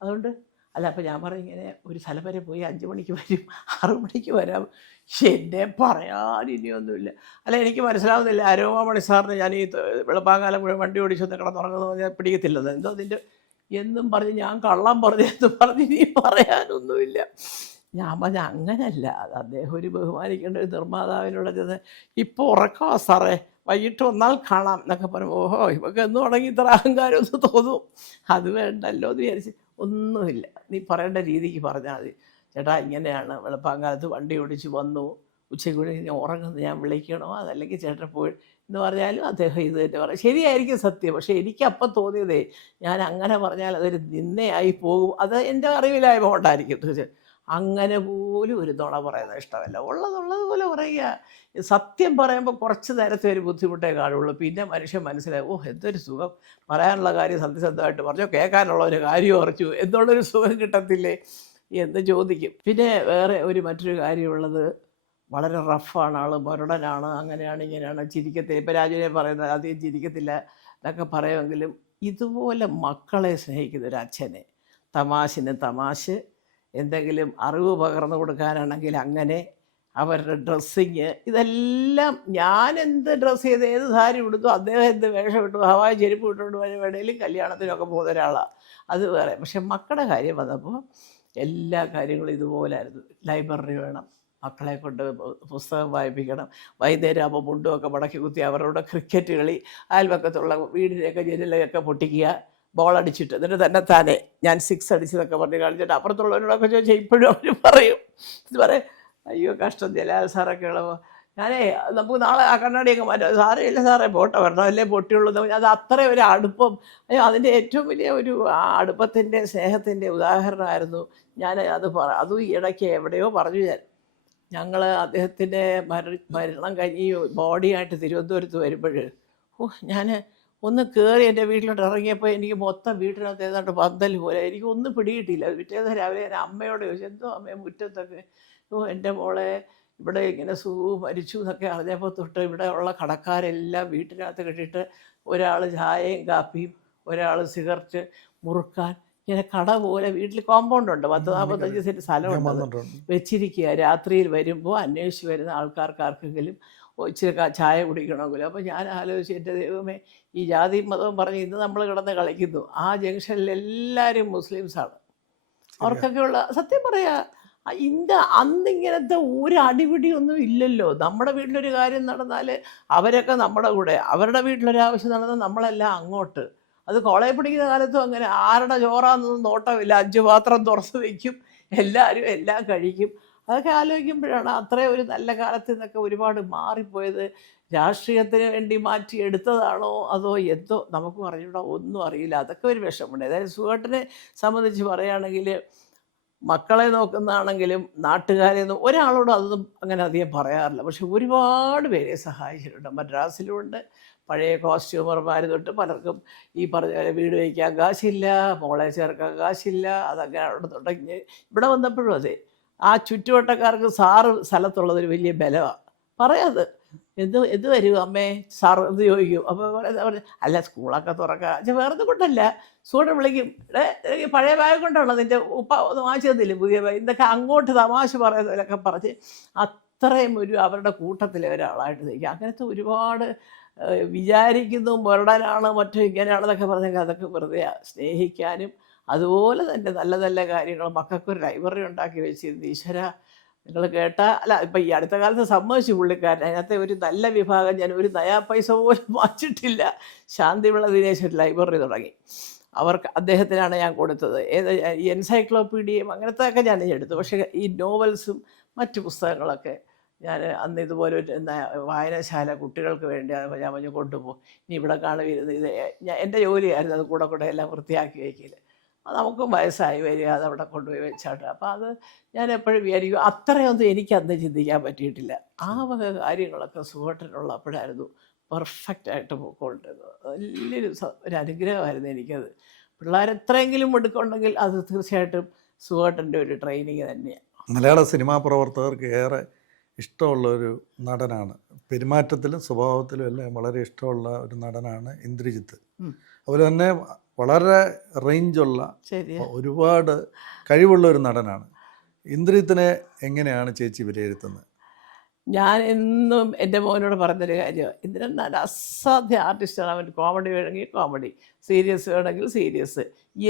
അതുകൊണ്ട് അല്ല, അപ്പോൾ ഞാൻ പറയും ഇങ്ങനെ ഒരു സ്ഥലം വരെ പോയി 5 മണിക്ക് വരും, 6 മണിക്ക് വരാം. എന്നെ പറയാൻ ഇനിയൊന്നുമില്ല. അല്ല, എനിക്ക് മനസ്സിലാവുന്നില്ല, അരോമ മണി സാറിന് ഞാൻ ഈ വെളുപ്പാങ്കാലം മുഴുവൻ വണ്ടി ഓടിച്ചൊന്ന് കിടന്നുറങ്ങുന്നത് ഞാൻ പിടിക്കത്തില്ലത്. എന്തോ അതിൻ്റെ എന്നും പറഞ്ഞ് ഞാൻ കള്ളം പറഞ്ഞെന്ന് പറഞ്ഞ് ഇനി പറയാനൊന്നുമില്ല. ഞാൻ പറഞ്ഞ അങ്ങനല്ല, അത് അദ്ദേഹം ഒരു ബഹുമാനിക്കേണ്ട ഒരു നിർമ്മാതാവിനുള്ളത്. ഇപ്പോൾ ഉറക്കമാ സാറേ, വൈകിട്ട് വന്നാൽ കാണാം എന്നൊക്കെ പറഞ്ഞു. ഓഹോ, ഇവർക്ക് എന്ന് തുടങ്ങി ഇത്ര അഹങ്കാരം ഒന്ന് തോന്നും. അത് വേണ്ടല്ലോ എന്ന് വിചാരിച്ച് ഒന്നുമില്ല, നീ പറയേണ്ട രീതിക്ക് പറഞ്ഞാൽ മതി. ചേട്ടാ ഇങ്ങനെയാണ്, വെളുപ്പാങ്കാലത്ത് വണ്ടി ഓടിച്ച് വന്നു, ഉച്ചയ്ക്ക് കൂടി ഞാൻ ഉറങ്ങുന്നത്, ഞാൻ വിളിക്കണോ അതല്ലെങ്കിൽ ചേട്ടൻ പോയി എന്ന് പറഞ്ഞാലും അദ്ദേഹം ഇത് തന്നെ പറയും. ശരിയായിരിക്കും സത്യം. പക്ഷേ എനിക്കപ്പം തോന്നിയതേ, ഞാൻ അങ്ങനെ പറഞ്ഞാൽ അതൊരു നിന്നയായി പോകും, അത് എൻ്റെ അറിവില്ലായ്മ കൊണ്ടായിരിക്കും. തീർച്ചയായും അങ്ങനെ പോലും ഒരു നുണ പറയുന്നത് ഇഷ്ടമല്ല. ഉള്ളതുപോലെ പറയുക. സത്യം പറയുമ്പോൾ കുറച്ച് നേരത്തെ ഒരു ബുദ്ധിമുട്ടേ കാണുള്ളൂ, പിന്നെ മനുഷ്യൻ മനസ്സിലായി, ഓ എന്തൊരു സുഖം, പറയാനുള്ള കാര്യം സത്യസന്ധമായിട്ട് പറഞ്ഞു, കേൾക്കാനുള്ള ഒരു കാര്യം ഉറച്ചു എന്നുള്ളൊരു സുഖം കിട്ടത്തില്ലേ എന്ന് ചോദിക്കും. പിന്നെ വേറെ മറ്റൊരു കാര്യമുള്ളത്, വളരെ റഫാണ് ആൾ, മുരടനാണ്, അങ്ങനെയാണ് ഇങ്ങനെയാണ്, ചിരിക്കത്തില്ല. ഇപ്പം രാജുവിനെ പറയുന്നത് അധികം ചിരിക്കത്തില്ല എന്നൊക്കെ പറയുമെങ്കിലും ഇതുപോലെ മക്കളെ സ്നേഹിക്കുന്ന ഒരു അച്ഛനെ, തമാശന് തമാശ, എന്തെങ്കിലും അറിവ് പകർന്നു കൊടുക്കാനാണെങ്കിൽ അങ്ങനെ, അവരുടെ ഡ്രസ്സിങ്, ഇതെല്ലാം ഞാൻ എന്ത് ഡ്രസ്സ് ചെയ്ത് ഏത് സാരി ഉടുത്തു, അദ്ദേഹം എന്ത് വേഷം ഇട്ടു, ഹവായി ചെരുപ്പ് ഇട്ടുകൊണ്ട് വേണേലും കല്യാണത്തിനൊക്കെ പോകുന്ന ഒരാളാണ്, അത് വേറെ. പക്ഷെ മക്കളുടെ കാര്യം വന്നപ്പോൾ എല്ലാ കാര്യങ്ങളും ഇതുപോലായിരുന്നു. ലൈബ്രറി വേണം, മക്കളെ കൊണ്ട് പുസ്തകം വായിപ്പിക്കണം, വൈകുന്നേരം ആകുമ്പോൾ മുണ്ടുമൊക്കെ മടക്കി കുത്തി അവരോട് ക്രിക്കറ്റ് കളി, അയൽപക്കത്തുള്ള വീടിൻ്റെയൊക്കെ ജനലൊക്കെ പൊട്ടിക്കുക, ബോളടിച്ചിട്ട്, എന്നിട്ട് താനെ ഞാൻ 6 അടിച്ചതൊക്കെ പറഞ്ഞ് കാണിച്ചിട്ട് അപ്പുറത്തുള്ളവരോടൊക്കെ ചോദിച്ചാൽ ഇപ്പോഴും അവർ പറയും. ഇത് പറയും, അയ്യോ കഷ്ടം, ജലാൽ സാറൊക്കെ ഉള്ളപ്പോൾ ഞാനേ നമുക്ക് നാളെ ആ കണ്ണാടിയൊക്കെ മാറ്റാം, സാറേ ഇല്ല സാറേ പോട്ടെ വരണം, അല്ലേ പൊട്ടിയുള്ളൂ. അത് അത്ര ഒരു അടുപ്പം, അതിൻ്റെ ഏറ്റവും വലിയ ഒരു അടുപ്പത്തിൻ്റെ സ്നേഹത്തിൻ്റെ ഉദാഹരണമായിരുന്നു. ഞാൻ അതും ഈ ഇടയ്ക്ക് എവിടെയോ പറഞ്ഞു. ഞങ്ങൾ അദ്ദേഹത്തിൻ്റെ മരണം കഴിഞ്ഞ് ബോഡിയായിട്ട് തിരുവനന്തപുരത്ത് വരുമ്പോൾ ഞാൻ ഒന്ന് കയറി എൻ്റെ വീട്ടിലോട്ട് ഇറങ്ങിയപ്പോൾ എനിക്ക് മൊത്തം വീട്ടിനകത്ത് ഏതാണ്ട് പന്തൽ പോലെ, എനിക്കൊന്നും പിടികിട്ടില്ല. പിറ്റേന്ന് രാവിലെ ഞാൻ അമ്മയോട് ചോദിച്ചു, എന്തോ അമ്മയെ മുറ്റത്തൊക്കെ, എൻ്റെ മോളെ ഇവിടെ ഇങ്ങനെ മരിച്ചു എന്നൊക്കെ അറിഞ്ഞപ്പോൾ തൊട്ട് ഇവിടെ ഉള്ള കടക്കാരെല്ലാം വീട്ടിനകത്ത് കെട്ടിയിട്ട് ഒരാൾ ചായയും കാപ്പിയും, ഒരാൾ സിഗരറ്റ് മുറുക്കാൻ, ഇങ്ങനെ കട പോലെ വീട്ടിൽ കോമ്പൗണ്ടുണ്ട്, 40-45 സെൻറ്റ് സ്ഥലമുണ്ട്, വെച്ചിരിക്കുക. രാത്രിയിൽ വരുമ്പോൾ അന്വേഷിച്ച് വരുന്ന ആൾക്കാർക്കാർക്കെങ്കിലും ഇച്ചിരി ചായ കുടിക്കണമെങ്കിലും. അപ്പോൾ ഞാൻ ആലോചിച്ച്, എൻ്റെ ദൈവമേ, ഈ ജാതി മതവും പറഞ്ഞ് ഇന്ന് നമ്മൾ കിടന്ന് കളിക്കുന്നു. ആ ജംഗ്ഷനിൽ എല്ലാവരും മുസ്ലിംസാണ്. അവർക്കൊക്കെയുള്ള സത്യം പറയാ, അന്നിങ്ങനത്തെ ഒരു അടിപിടിയൊന്നും ഇല്ലല്ലോ. നമ്മുടെ വീട്ടിലൊരു കാര്യം നടന്നാൽ അവരൊക്കെ നമ്മുടെ കൂടെ, അവരുടെ വീട്ടിലൊരാവശ്യം നടന്നാൽ നമ്മളെല്ലാം അങ്ങോട്ട്. അത് കോളേജ് പഠിക്കുന്ന കാലത്തും അങ്ങനെ, ആരുടെ ചോറാന്നൊന്നും നോട്ടമില്ല, 5 പാത്രം തുറന്ന് വയ്ക്കും, എല്ലാവരും എല്ലാം കഴിക്കും. അതൊക്കെ ആലോചിക്കുമ്പോഴാണ് അത്രയും ഒരു നല്ല കാലത്ത് നിന്നൊക്കെ ഒരുപാട് മാറിപ്പോയത്. രാഷ്ട്രീയത്തിന് വേണ്ടി മാറ്റിയെടുത്തതാണോ അതോ എന്തോ നമുക്ക് പറഞ്ഞുകൂടാ, ഒന്നും അറിയില്ല. അതൊക്കെ ഒരു വിഷമമുണ്ട്. അതായത് സുഹൃത്തിനെ സംബന്ധിച്ച് പറയുകയാണെങ്കിൽ, മക്കളെ നോക്കുന്നതാണെങ്കിലും നാട്ടുകാരെ ഒരാളോട് അതൊന്നും അങ്ങനെ അധികം പറയാറില്ല. പക്ഷെ ഒരുപാട് പേരെ സഹായിച്ചിട്ടുണ്ട്. മദ്രാസിലുണ്ട്, പഴയ കോസ്റ്റ്യൂമർമാർ തൊട്ട് പലർക്കും ഈ പറഞ്ഞ പോലെ വീട് വയ്ക്കാൻ കാശില്ല, മോളെ ചേർക്കാൻ കാശില്ല, അതൊക്കെ അവിടെ തുടങ്ങി ഇവിടെ വന്നപ്പോഴും അതെ. ആ ചുറ്റുവട്ടക്കാർക്ക് സാറ് സ്ഥലത്തുള്ളതൊരു വലിയ ബലമാണ്. പറയാത് എന്ത് വരും അമ്മേ സാർ എന്ത് ചോദിക്കും. അപ്പോൾ അല്ല സ്കൂളൊക്കെ തുറക്കുക, വേറെ കൊണ്ടല്ല, സ്കൂളിൽ വിളിക്കും, എനിക്ക് പഴയ ബാഗ് കൊണ്ടാണോ നിൻ്റെ ഉപ്പ ഒന്ന് വാങ്ങിച്ചു തന്നില്ലേ പുതിയ ബാഗ്, ഇതൊക്കെ അങ്ങോട്ട് തമാശ പറയുന്നവരൊക്കെ പറഞ്ഞ് അത്രയും അവരുടെ കൂട്ടത്തിലെ ഒരാളായിട്ട് നിൽക്കുക. അങ്ങനത്തെ ഒരുപാട് വിചാരിക്കുന്നു മുരടനാണ് മറ്റും ഇങ്ങനെയാണെന്നൊക്കെ പറഞ്ഞെങ്കിൽ അതൊക്കെ വെറുതെ. സ്നേഹിക്കാനും അതുപോലെ തന്നെ നല്ല നല്ല കാര്യങ്ങൾ, മക്കൾക്കൊരു ലൈബ്രറി ഉണ്ടാക്കി വെച്ചിരുന്നു. ഈശ്വര, നിങ്ങൾ കേട്ടാൽ അല്ല, ഇപ്പം ഈ അടുത്ത കാലത്ത് സമ്മതിച്ചു പുള്ളിക്കാരൻ. അതിനകത്തെ ഒരു നല്ല വിഭാഗം ഞാൻ ഒരു നയാ പൈസ പോലും വാങ്ങിച്ചിട്ടില്ല. ശാന്തിവിള ദിനേശൻ ലൈബ്രറി തുടങ്ങി, അവർക്ക് അദ്ദേഹത്തിനാണ് ഞാൻ കൊടുത്തത്. എൻസൈക്ലോപീഡിയയും അങ്ങനത്തെ ഒക്കെ ഞാൻ എടുത്തു. പക്ഷേ ഈ നോവൽസും മറ്റു പുസ്തകങ്ങളൊക്കെ ഞാൻ അന്ന് ഇതുപോലെ ഒരു വായനശാല കുട്ടികൾക്ക് വേണ്ടി അത് ഞാൻ പറഞ്ഞു കൊണ്ടുപോകും, ഇനി ഇവിടെ കാണുവരുന്നത് ഇത് എൻ്റെ ജോലിയായിരുന്നു അത് കൂടെ എല്ലാം വൃത്തിയാക്കി വയ്ക്കില്ല. അത് നമുക്കും വയസ്സായി വരിക, അതവിടെ കൊണ്ടുപോയി വെച്ചാട്ട്. അപ്പോൾ അത് ഞാൻ എപ്പോഴും വിചാരിക്കും അത്രയൊന്നും എനിക്ക് അന്ന് ചിന്തിക്കാൻ പറ്റിയിട്ടില്ല. ആ വക കാര്യങ്ങളൊക്കെ സുഖേട്ടനുള്ളപ്പോഴായിരുന്നു പെർഫെക്റ്റായിട്ട് പോയിക്കൊണ്ടിരുന്നത്. വലിയൊരു ഒരു അനുഗ്രഹമായിരുന്നു എനിക്കത്. പിള്ളേരെത്രയെങ്കിലും എടുക്കുന്നുണ്ടെങ്കിൽ അത് തീർച്ചയായിട്ടും സുഖേട്ടൻ്റെ ഒരു ട്രെയിനിങ് തന്നെയാണ്. മലയാള സിനിമാ പ്രവർത്തകർക്ക് ഏറെ ഇഷ്ടമുള്ള ഒരു നടനാണ്. പെരുമാറ്റത്തിലും സ്വഭാവത്തിലും എല്ലാം വളരെ ഇഷ്ടമുള്ള ഒരു നടനാണ് ഇന്ദ്രജിത്ത്. അതുപോലെ തന്നെ വളരെ റേഞ്ചുള്ള ഒരുപാട് കഴിവുള്ള ഒരു നടനാണ്. ഇന്ദ്രജിത്തിനെ എങ്ങനെയാണ് ചേച്ചി വിലയിരുത്തുന്നത്? ഞാൻ എന്നും എൻ്റെ മോനോട് പറഞ്ഞൊരു കാര്യമാണ്, ഇന്ദ്രൻ നല്ല അസാധ്യ ആർട്ടിസ്റ്റാണ്. അവൻ കോമഡി വേണമെങ്കിൽ കോമഡി, സീരിയസ് വേണമെങ്കിൽ സീരിയസ്,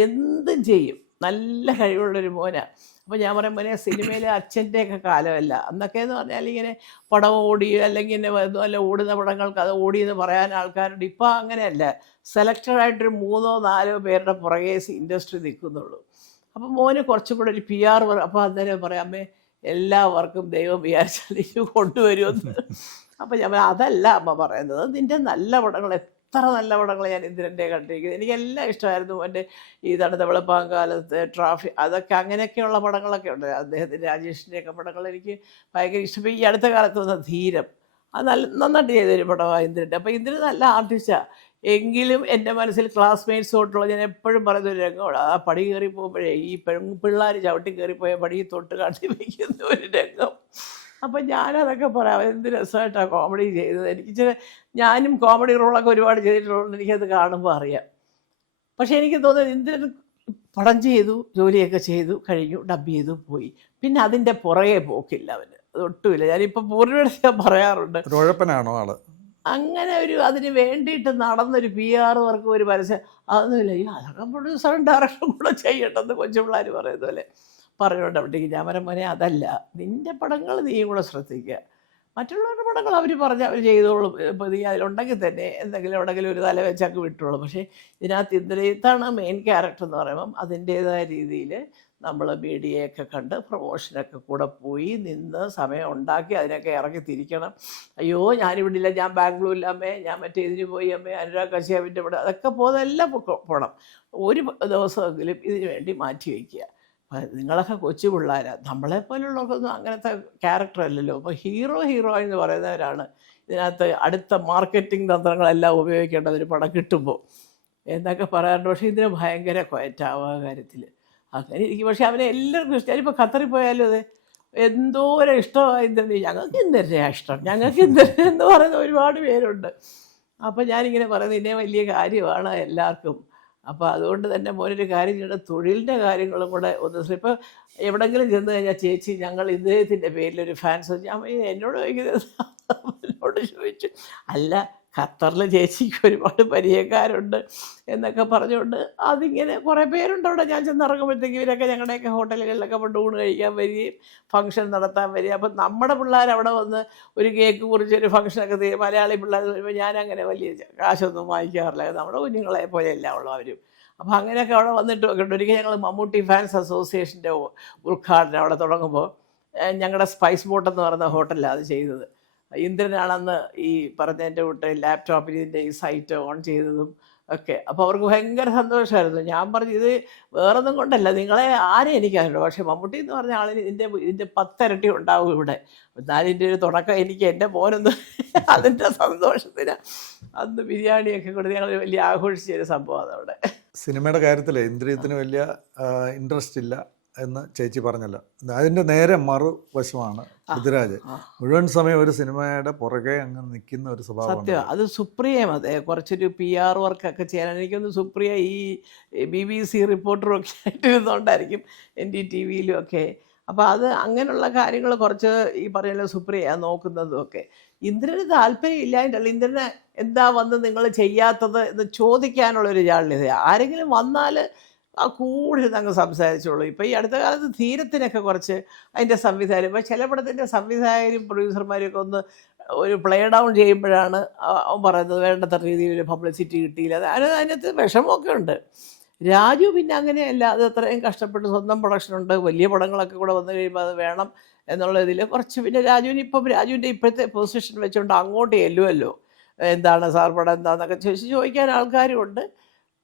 എന്തും ചെയ്യും. നല്ല കഴിവുള്ളൊരു മോനാണ്. അപ്പോൾ ഞാൻ പറയും, മോനെ സിനിമയിലെ അച്ഛൻ്റെയൊക്കെ കാലമല്ല അന്നൊക്കെ എന്ന് പറഞ്ഞാൽ ഇങ്ങനെ പടം ഓടി അല്ലെങ്കിൽ ഇങ്ങനെ അല്ല ഓടുന്ന പടങ്ങൾക്ക് അത് ഓടിയെന്ന് പറയാൻ ആൾക്കാരുണ്ട്. ഇപ്പോൾ അങ്ങനെയല്ല, സെലക്റ്റഡായിട്ടൊരു 3-4 പേരുടെ പുറകെ ഇൻഡസ്ട്രി നിൽക്കുന്നുള്ളൂ. അപ്പോൾ മോന് കുറച്ചും കൂടെ ഒരു PR വർക്ക്. അപ്പോൾ അന്നേരം പറയാം, അമ്മേ എല്ലാ വർക്കും ദൈവം വിചാരിച്ചാൽ ഇത് കൊണ്ടുവരുമെന്ന്. അപ്പോൾ ഞാൻ അതല്ല അമ്മ പറയുന്നത്, നിൻ്റെ നല്ല പടങ്ങൾ, എത്ര നല്ല പടങ്ങൾ ഞാൻ ഇന്ദ്രൻ്റെ കണ്ടിരിക്കുന്നത്. എനിക്കെല്ലാം ഇഷ്ടമായിരുന്നു. എൻ്റെ ഈ തണുത്ത വെളുപ്പാങ്കാലത്ത്, ട്രാഫിക്, അതൊക്കെ അങ്ങനെയൊക്കെയുള്ള പടങ്ങളൊക്കെ ഉണ്ട്. അദ്ദേഹത്തിൻ്റെ രാജേഷിൻ്റെയൊക്കെ പടങ്ങൾ എനിക്ക് ഭയങ്കര ഇഷ്ടം. ഈ അടുത്ത കാലത്ത് വന്ന ധീരം, അത് നന്നായിട്ട് ചെയ്തൊരു പടമാണ് ഇന്ദ്രൻ്റെ. അപ്പോൾ ഇന്ദ്രൻ നല്ല ആർട്ടിസ്റ്റാണ്. എങ്കിലും എൻ്റെ മനസ്സിൽ ക്ലാസ്മേറ്റ്സ് തൊട്ടുള്ള ഞാൻ എപ്പോഴും പറയുന്നൊരു രംഗമാണ്, ആ പടി കയറി പോകുമ്പോഴേ ഈ പിള്ളേർ ചവിട്ടി കയറിപ്പോയ പടി തൊട്ട് കാട്ടി വയ്ക്കുന്ന ഒരു രംഗം. അപ്പം ഞാനതൊക്കെ പറയാം, എന്ത് രസമായിട്ടാണ് കോമഡി ചെയ്തത്. എനിക്ക് ഞാനും കോമഡി റോളൊക്കെ ഒരുപാട് ചെയ്തിട്ടുള്ളതുകൊണ്ട് എനിക്കത് കാണുമ്പോൾ അറിയാം. പക്ഷേ എനിക്ക് തോന്നുന്നത് ഇന്ദ്രൻ പടം ചെയ്തു, ജോലിയൊക്കെ ചെയ്തു, കഴിഞ്ഞു, ഡബ് ചെയ്തു, പോയി. പിന്നെ അതിൻ്റെ പുറകെ പോക്കില്ല അവന്, അതൊട്ടുമില്ല. ഞാനിപ്പോൾ പൂർണ്ണമായിട്ട് ഞാൻ പറയാറുണ്ട്, ഉഴപ്പനാണോ ആള്? അങ്ങനെ ഒരു അതിന് വേണ്ടിയിട്ട് നടന്നൊരു PR വർക്ക്, ഒരു പരസ്യം, അതൊന്നുമില്ല. ഈ അതൊക്കെ പ്രൊഡ്യൂസറും ഡയറക്ടറും കൂടെ ചെയ്യട്ടെന്ന് കൊച്ചു പിള്ളേർ പറയുന്ന പോലെ പറഞ്ഞുകൊണ്ട് അവിടേക്ക് ഞാൻ പറയാൻ മോനെ അതല്ല, നിൻ്റെ പടങ്ങൾ നീയും കൂടെ ശ്രദ്ധിക്കുക. മറ്റുള്ളവരുടെ പടങ്ങൾ അവർ പറഞ്ഞ് അവർ ചെയ്തോളും. ഇപ്പോൾ നീ അതിലുണ്ടെങ്കിൽ തന്നെ എന്തെങ്കിലും എവിടെയെങ്കിലും ഒരു തല വെച്ചൊക്കെ വിട്ടോളും. പക്ഷേ ഇതിനകത്ത് ഇന്ദ്രജിത്താണ് മെയിൻ ക്യാരക്ടർ എന്ന് പറയുമ്പം അതിൻ്റേതായ രീതിയിൽ നമ്മൾ മീഡിയയൊക്കെ കണ്ട് പ്രൊമോഷനൊക്കെ കൂടെ പോയി നിന്ന് സമയം ഉണ്ടാക്കി അതിനൊക്കെ ഇറങ്ങി തിരിക്കണം. അയ്യോ ഞാനിവിടെ ഇല്ല, ഞാൻ ബാംഗ്ലൂരിൽ അമ്മേ, ഞാൻ മറ്റേ ഇതിന് പോയി അമ്മേ, അനുരാഗ് കശ്യപിൻ്റെ ഇവിടെ, അതൊക്കെ പോകുന്നതെല്ലാം പോകണം. ഒരു ദിവസമെങ്കിലും ഇതിനു വേണ്ടി മാറ്റി വയ്ക്കുക. നിങ്ങളൊക്കെ കൊച്ചു പിള്ളേരാണ്, നമ്മളെപ്പോലുള്ളവർക്കൊന്നും അങ്ങനത്തെ ക്യാരക്ടറല്ലല്ലോ. അപ്പോൾ ഹീറോ എന്ന് പറയുന്നവരാണ് ഇതിനകത്ത് അടുത്ത മാർക്കറ്റിംഗ് തന്ത്രങ്ങളെല്ലാം ഉപയോഗിക്കേണ്ടത് ഒരു പടം കിട്ടുമ്പോൾ എന്നൊക്കെ പറയാറുണ്ട്. പക്ഷേ ഇതിന് ഭയങ്കര ക്വയറ്റാവുക കാര്യത്തിൽ അങ്ങനെ ഇരിക്കും. പക്ഷേ അവനെ എല്ലാവർക്കും ഇഷ്ടം. ഞാനിപ്പോൾ ഖത്തറിൽ പോയാലും അതെ, എന്തോരം ഇഷ്ടമായി ഇന്ദ്രൻ. ഞങ്ങൾക്ക് ഇന്ദ്രനെയാണ് ഇഷ്ടം, ഞങ്ങൾക്ക് ഇന്ദ്രൻ എന്ന് പറയുന്ന ഒരുപാട് പേരുണ്ട്. അപ്പോൾ ഞാനിങ്ങനെ പറയുന്നത് ഇതേ വലിയ കാര്യമാണ് എല്ലാവർക്കും. അപ്പോൾ അതുകൊണ്ട് തന്നെ മോനൊരു കാര്യം ചെയ്യേണ്ട, തൊഴിലിൻ്റെ കാര്യങ്ങളും കൂടെ ഒന്ന്. ഇപ്പോൾ എവിടെയെങ്കിലും ചെന്ന് കഴിഞ്ഞാൽ ചേച്ചി ഞങ്ങൾ ഇദ്ദേഹത്തിൻ്റെ പേരിലൊരു ഫാൻസ്, ഞാൻ എന്നോട് എന്നോട് ചോദിച്ചു, അല്ല ഖത്തറിലെ ചേച്ചിക്ക് ഒരുപാട് പരിചയക്കാരുണ്ട് എന്നൊക്കെ പറഞ്ഞുകൊണ്ട് അതിങ്ങനെ കുറേ പേരുണ്ട് അവിടെ. ഞാൻ ചെന്നിറങ്ങുമ്പോഴത്തേക്ക് ഇവരൊക്കെ ഞങ്ങളുടെയൊക്കെ ഹോട്ടലുകളിലൊക്കെ കൊണ്ട് ഊണ് കഴിക്കാൻ വരികയും ഫംഗ്ഷൻ നടത്താൻ വരിക. അപ്പം നമ്മുടെ പിള്ളേർ അവിടെ വന്ന് ഒരു കേക്ക് കുറിച്ച് ഒരു ഫംഗ്ഷനൊക്കെ മലയാളി പിള്ളേർ വരുമ്പോൾ ഞാനങ്ങനെ വലിയ കാശൊന്നും വാങ്ങിക്കാറില്ല, നമ്മുടെ കുഞ്ഞുങ്ങളെ പോലെയല്ല ഉള്ളൂ അവരും. അപ്പോൾ അങ്ങനെയൊക്കെ അവിടെ വന്നിട്ട് ഒക്കെ ഉണ്ട്. ഒരിക്കൽ ഞങ്ങൾ മമ്മൂട്ടി ഫാൻസ് അസോസിയേഷൻ്റെ ഉദ്ഘാടനം അവിടെ തുടങ്ങുമ്പോൾ ഞങ്ങളുടെ സ്പൈസ് ബോട്ട് എന്ന് പറയുന്ന ഹോട്ടലിലാണ് അത് ചെയ്തത്. ഇന്ദ്രനാണെന്ന് ഈ പറഞ്ഞതിൻ്റെ കൂട്ട് ലാപ്ടോപ്പിൽ ഇതിൻ്റെ ഈ സൈറ്റ് ഓൺ ചെയ്തതും ഒക്കെ. അപ്പോൾ അവർക്ക് ഭയങ്കര സന്തോഷമായിരുന്നു. ഞാൻ പറഞ്ഞു, ഇത് വേറൊന്നും കൊണ്ടല്ല, നിങ്ങളെ ആരെയും എനിക്കറിയില്ല, പക്ഷേ മമ്മൂട്ടി എന്ന് പറഞ്ഞ ആളിന് ഇതിൻ്റെ 10 ഇരട്ടി ഉണ്ടാവും ഇവിടെ. എന്നാലും ഇതിൻ്റെ ഒരു തുടക്കം എനിക്ക് എൻ്റെ മോനൊന്ന് അതിൻ്റെ സന്തോഷത്തിന് അന്ന് ബിരിയാണിയൊക്കെ കൊടുത്ത് ഞങ്ങൾ വലിയ ആഘോഷിച്ചൊരു സംഭവമാണ് അവിടെ. സിനിമയുടെ കാര്യത്തിൽ ഇന്ദ്രജിത്തിന് വലിയ ഇൻട്രസ്റ്റ് ഇല്ല എന്ന് ചേച്ചി പറഞ്ഞല്ലോ. അതിൻ്റെ നേരെ മറുവശമാണ് പൃഥ്വിരാജ്. മുഴുവൻ സമയം ഒരു സിനിമയുടെ പുറകെ അങ്ങ് നിൽക്കുന്ന ഒരു സ്വഭാവം. സത്യം, അത് സുപ്രിയയും അതെ, കുറച്ചൊരു PR വർക്കൊക്കെ ചെയ്യാൻ. എനിക്കൊന്ന് സുപ്രിയ ഈ BBC റിപ്പോർട്ടറും ഒക്കെ ആയിട്ടിരുന്നുകൊണ്ടായിരിക്കും NDTVയിലും ഒക്കെ. അപ്പോൾ അത് അങ്ങനെയുള്ള കാര്യങ്ങൾ കുറച്ച് ഈ പറയുന്ന സുപ്രിയ നോക്കുന്നതും ഒക്കെ. ഇന്ദ്രന് താല്പര്യം ഇല്ലായിട്ടല്ല, ഇന്ദ്രന് എന്താ വന്ന് നിങ്ങൾ ചെയ്യാത്തത് എന്ന് ചോദിക്കാനുള്ളൊരു ജാള്യത. ആരെങ്കിലും വന്നാൽ ആ കൂടുതൽ അങ്ങ് സംസാരിച്ചോളൂ. ഇപ്പോൾ ഈ അടുത്ത കാലത്ത് ധീരത്തിനൊക്കെ കുറച്ച് അതിൻ്റെ സംവിധാനം, ഇപ്പോൾ ചില പടത്തിൻ്റെ സംവിധായകരും പ്രൊഡ്യൂസർമാരും ഒക്കെ ഒന്ന് ഒരു പ്ലേ ഡൗൺ ചെയ്യുമ്പോഴാണ് അവൻ പറയുന്നത് വേണ്ടത്ര രീതിയിൽ ഒരു പബ്ലിസിറ്റി കിട്ടിയില്ല. അതിനകത്ത് വിഷമമൊക്കെ ഉണ്ട്. രാജു പിന്നെ അങ്ങനെയല്ല, അത് അത്രയും കഷ്ടപ്പെട്ട് സ്വന്തം പ്രൊഡക്ഷനുണ്ട്, വലിയ പടങ്ങളൊക്കെ കൂടെ വന്നു കഴിയുമ്പോൾ അത് വേണം എന്നുള്ള ഇതിൽ കുറച്ച്. പിന്നെ രാജുവിൻ്റെ ഇപ്പോഴത്തെ പൊസിഷൻ വെച്ചുകൊണ്ട് അങ്ങോട്ട് ചെല്ലുമല്ലോ, എന്താണ് സാർ പടം എന്താണെന്നൊക്കെ ചോദിക്കാൻ ആൾക്കാരും ഉണ്ട്.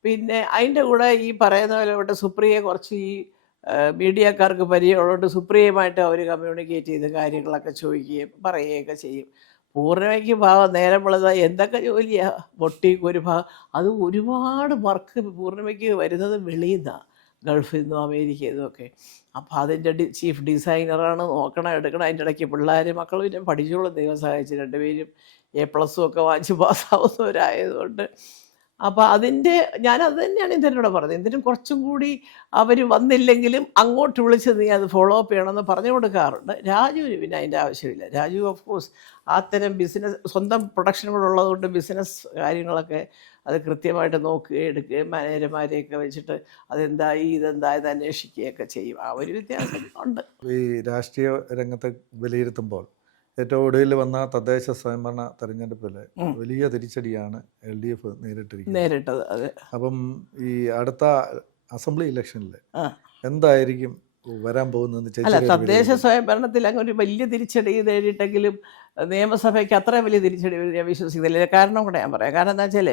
പിന്നെ അതിൻ്റെ കൂടെ ഈ പറയുന്ന പോലെ ഇവിടെ സുപ്രിയയെ കുറച്ച് ഈ മീഡിയക്കാർക്ക് പരിചയമുള്ളതുകൊണ്ട് സുപ്രിയയുമായിട്ട് അവർ കമ്മ്യൂണിക്കേറ്റ് ചെയ്ത് കാര്യങ്ങളൊക്കെ ചോദിക്കുകയും പറയുകയൊക്കെ ചെയ്യും. പൂർണ്ണിമയ്ക്ക് ഭാവം നേരം വെളുത്ത എന്തൊക്കെ ജോലിയാണ്, പൊട്ടിക്ക് ഒരു ഭാഗം, അത് ഒരുപാട് വർക്ക് പൂർണ്ണിമയ്ക്ക് വരുന്നത് വെളിയിൽ നിന്നാണ്, ഗൾഫിൽ നിന്നും അമേരിക്കയിൽ നിന്നുമൊക്കെ. അപ്പോൾ അതിൻ്റെ ചീഫ് ഡിസൈനറാണ്, നോക്കണം എടുക്കണം. അതിൻ്റെ ഇടയ്ക്ക് പിള്ളേർ മക്കൾ പിന്നെ പഠിച്ചോളും, ദൈവം സഹായിച്ച് രണ്ടുപേരും A+ ഒക്കെ വാങ്ങിച്ച് പാസ്സാവുന്നവരായതുകൊണ്ട്. അപ്പോൾ ഞാനത് തന്നെയാണ് ഇതിനോട് പറഞ്ഞത്. എന്തിനും കുറച്ചും കൂടി അവർ വന്നില്ലെങ്കിലും അങ്ങോട്ട് വിളിച്ച് നീ അത് ഫോളോ അപ്പ് ചെയ്യണമെന്ന് പറഞ്ഞു കൊടുക്കാറുണ്ട്. രാജുവിന് പിന്നെ അതിൻ്റെ ആവശ്യമില്ല. രാജു ഓഫ് കോഴ്സ് അത്തരം ബിസിനസ്, സ്വന്തം പ്രൊഡക്ഷൻ കൂടെ ഉള്ളതുകൊണ്ട് ബിസിനസ് കാര്യങ്ങളൊക്കെ അത് കൃത്യമായിട്ട് നോക്കുകയും എടുക്കുകയും മാനേജർമാരെയൊക്കെ വെച്ചിട്ട് അതെന്തായി ഇതെന്തായത് അന്വേഷിക്കുകയൊക്കെ ചെയ്യും. ആ ഒരു വ്യത്യാസം ഉണ്ട്. ഈ രാഷ്ട്രീയ രംഗത്തെ വിലയിരുത്തുമ്പോൾ ഏറ്റവും ഒടുവിൽ വന്ന തദ്ദേശ സ്വയംഭരണ തെരഞ്ഞെടുപ്പിൽ വലിയ തിരിച്ചടിയാണ് LDF നേരിട്ടത്. അതെ. അപ്പം ഈ അടുത്ത അസംബ്ലി ഇലക്ഷനിൽ എന്തായിരിക്കും വരാൻ പോകുന്നത്? അല്ല, തദ്ദേശ സ്വയംഭരണത്തിൽ അങ്ങ് ഒരു വലിയ തിരിച്ചടി നേരിട്ടെങ്കിലും നിയമസഭയ്ക്ക് അത്ര വലിയ തിരിച്ചടി ഞാൻ വിശ്വസിക്കുന്നില്ല. കാരണം കൂടെ ഞാൻ പറയാം. കാരണം എന്താ വെച്ചാൽ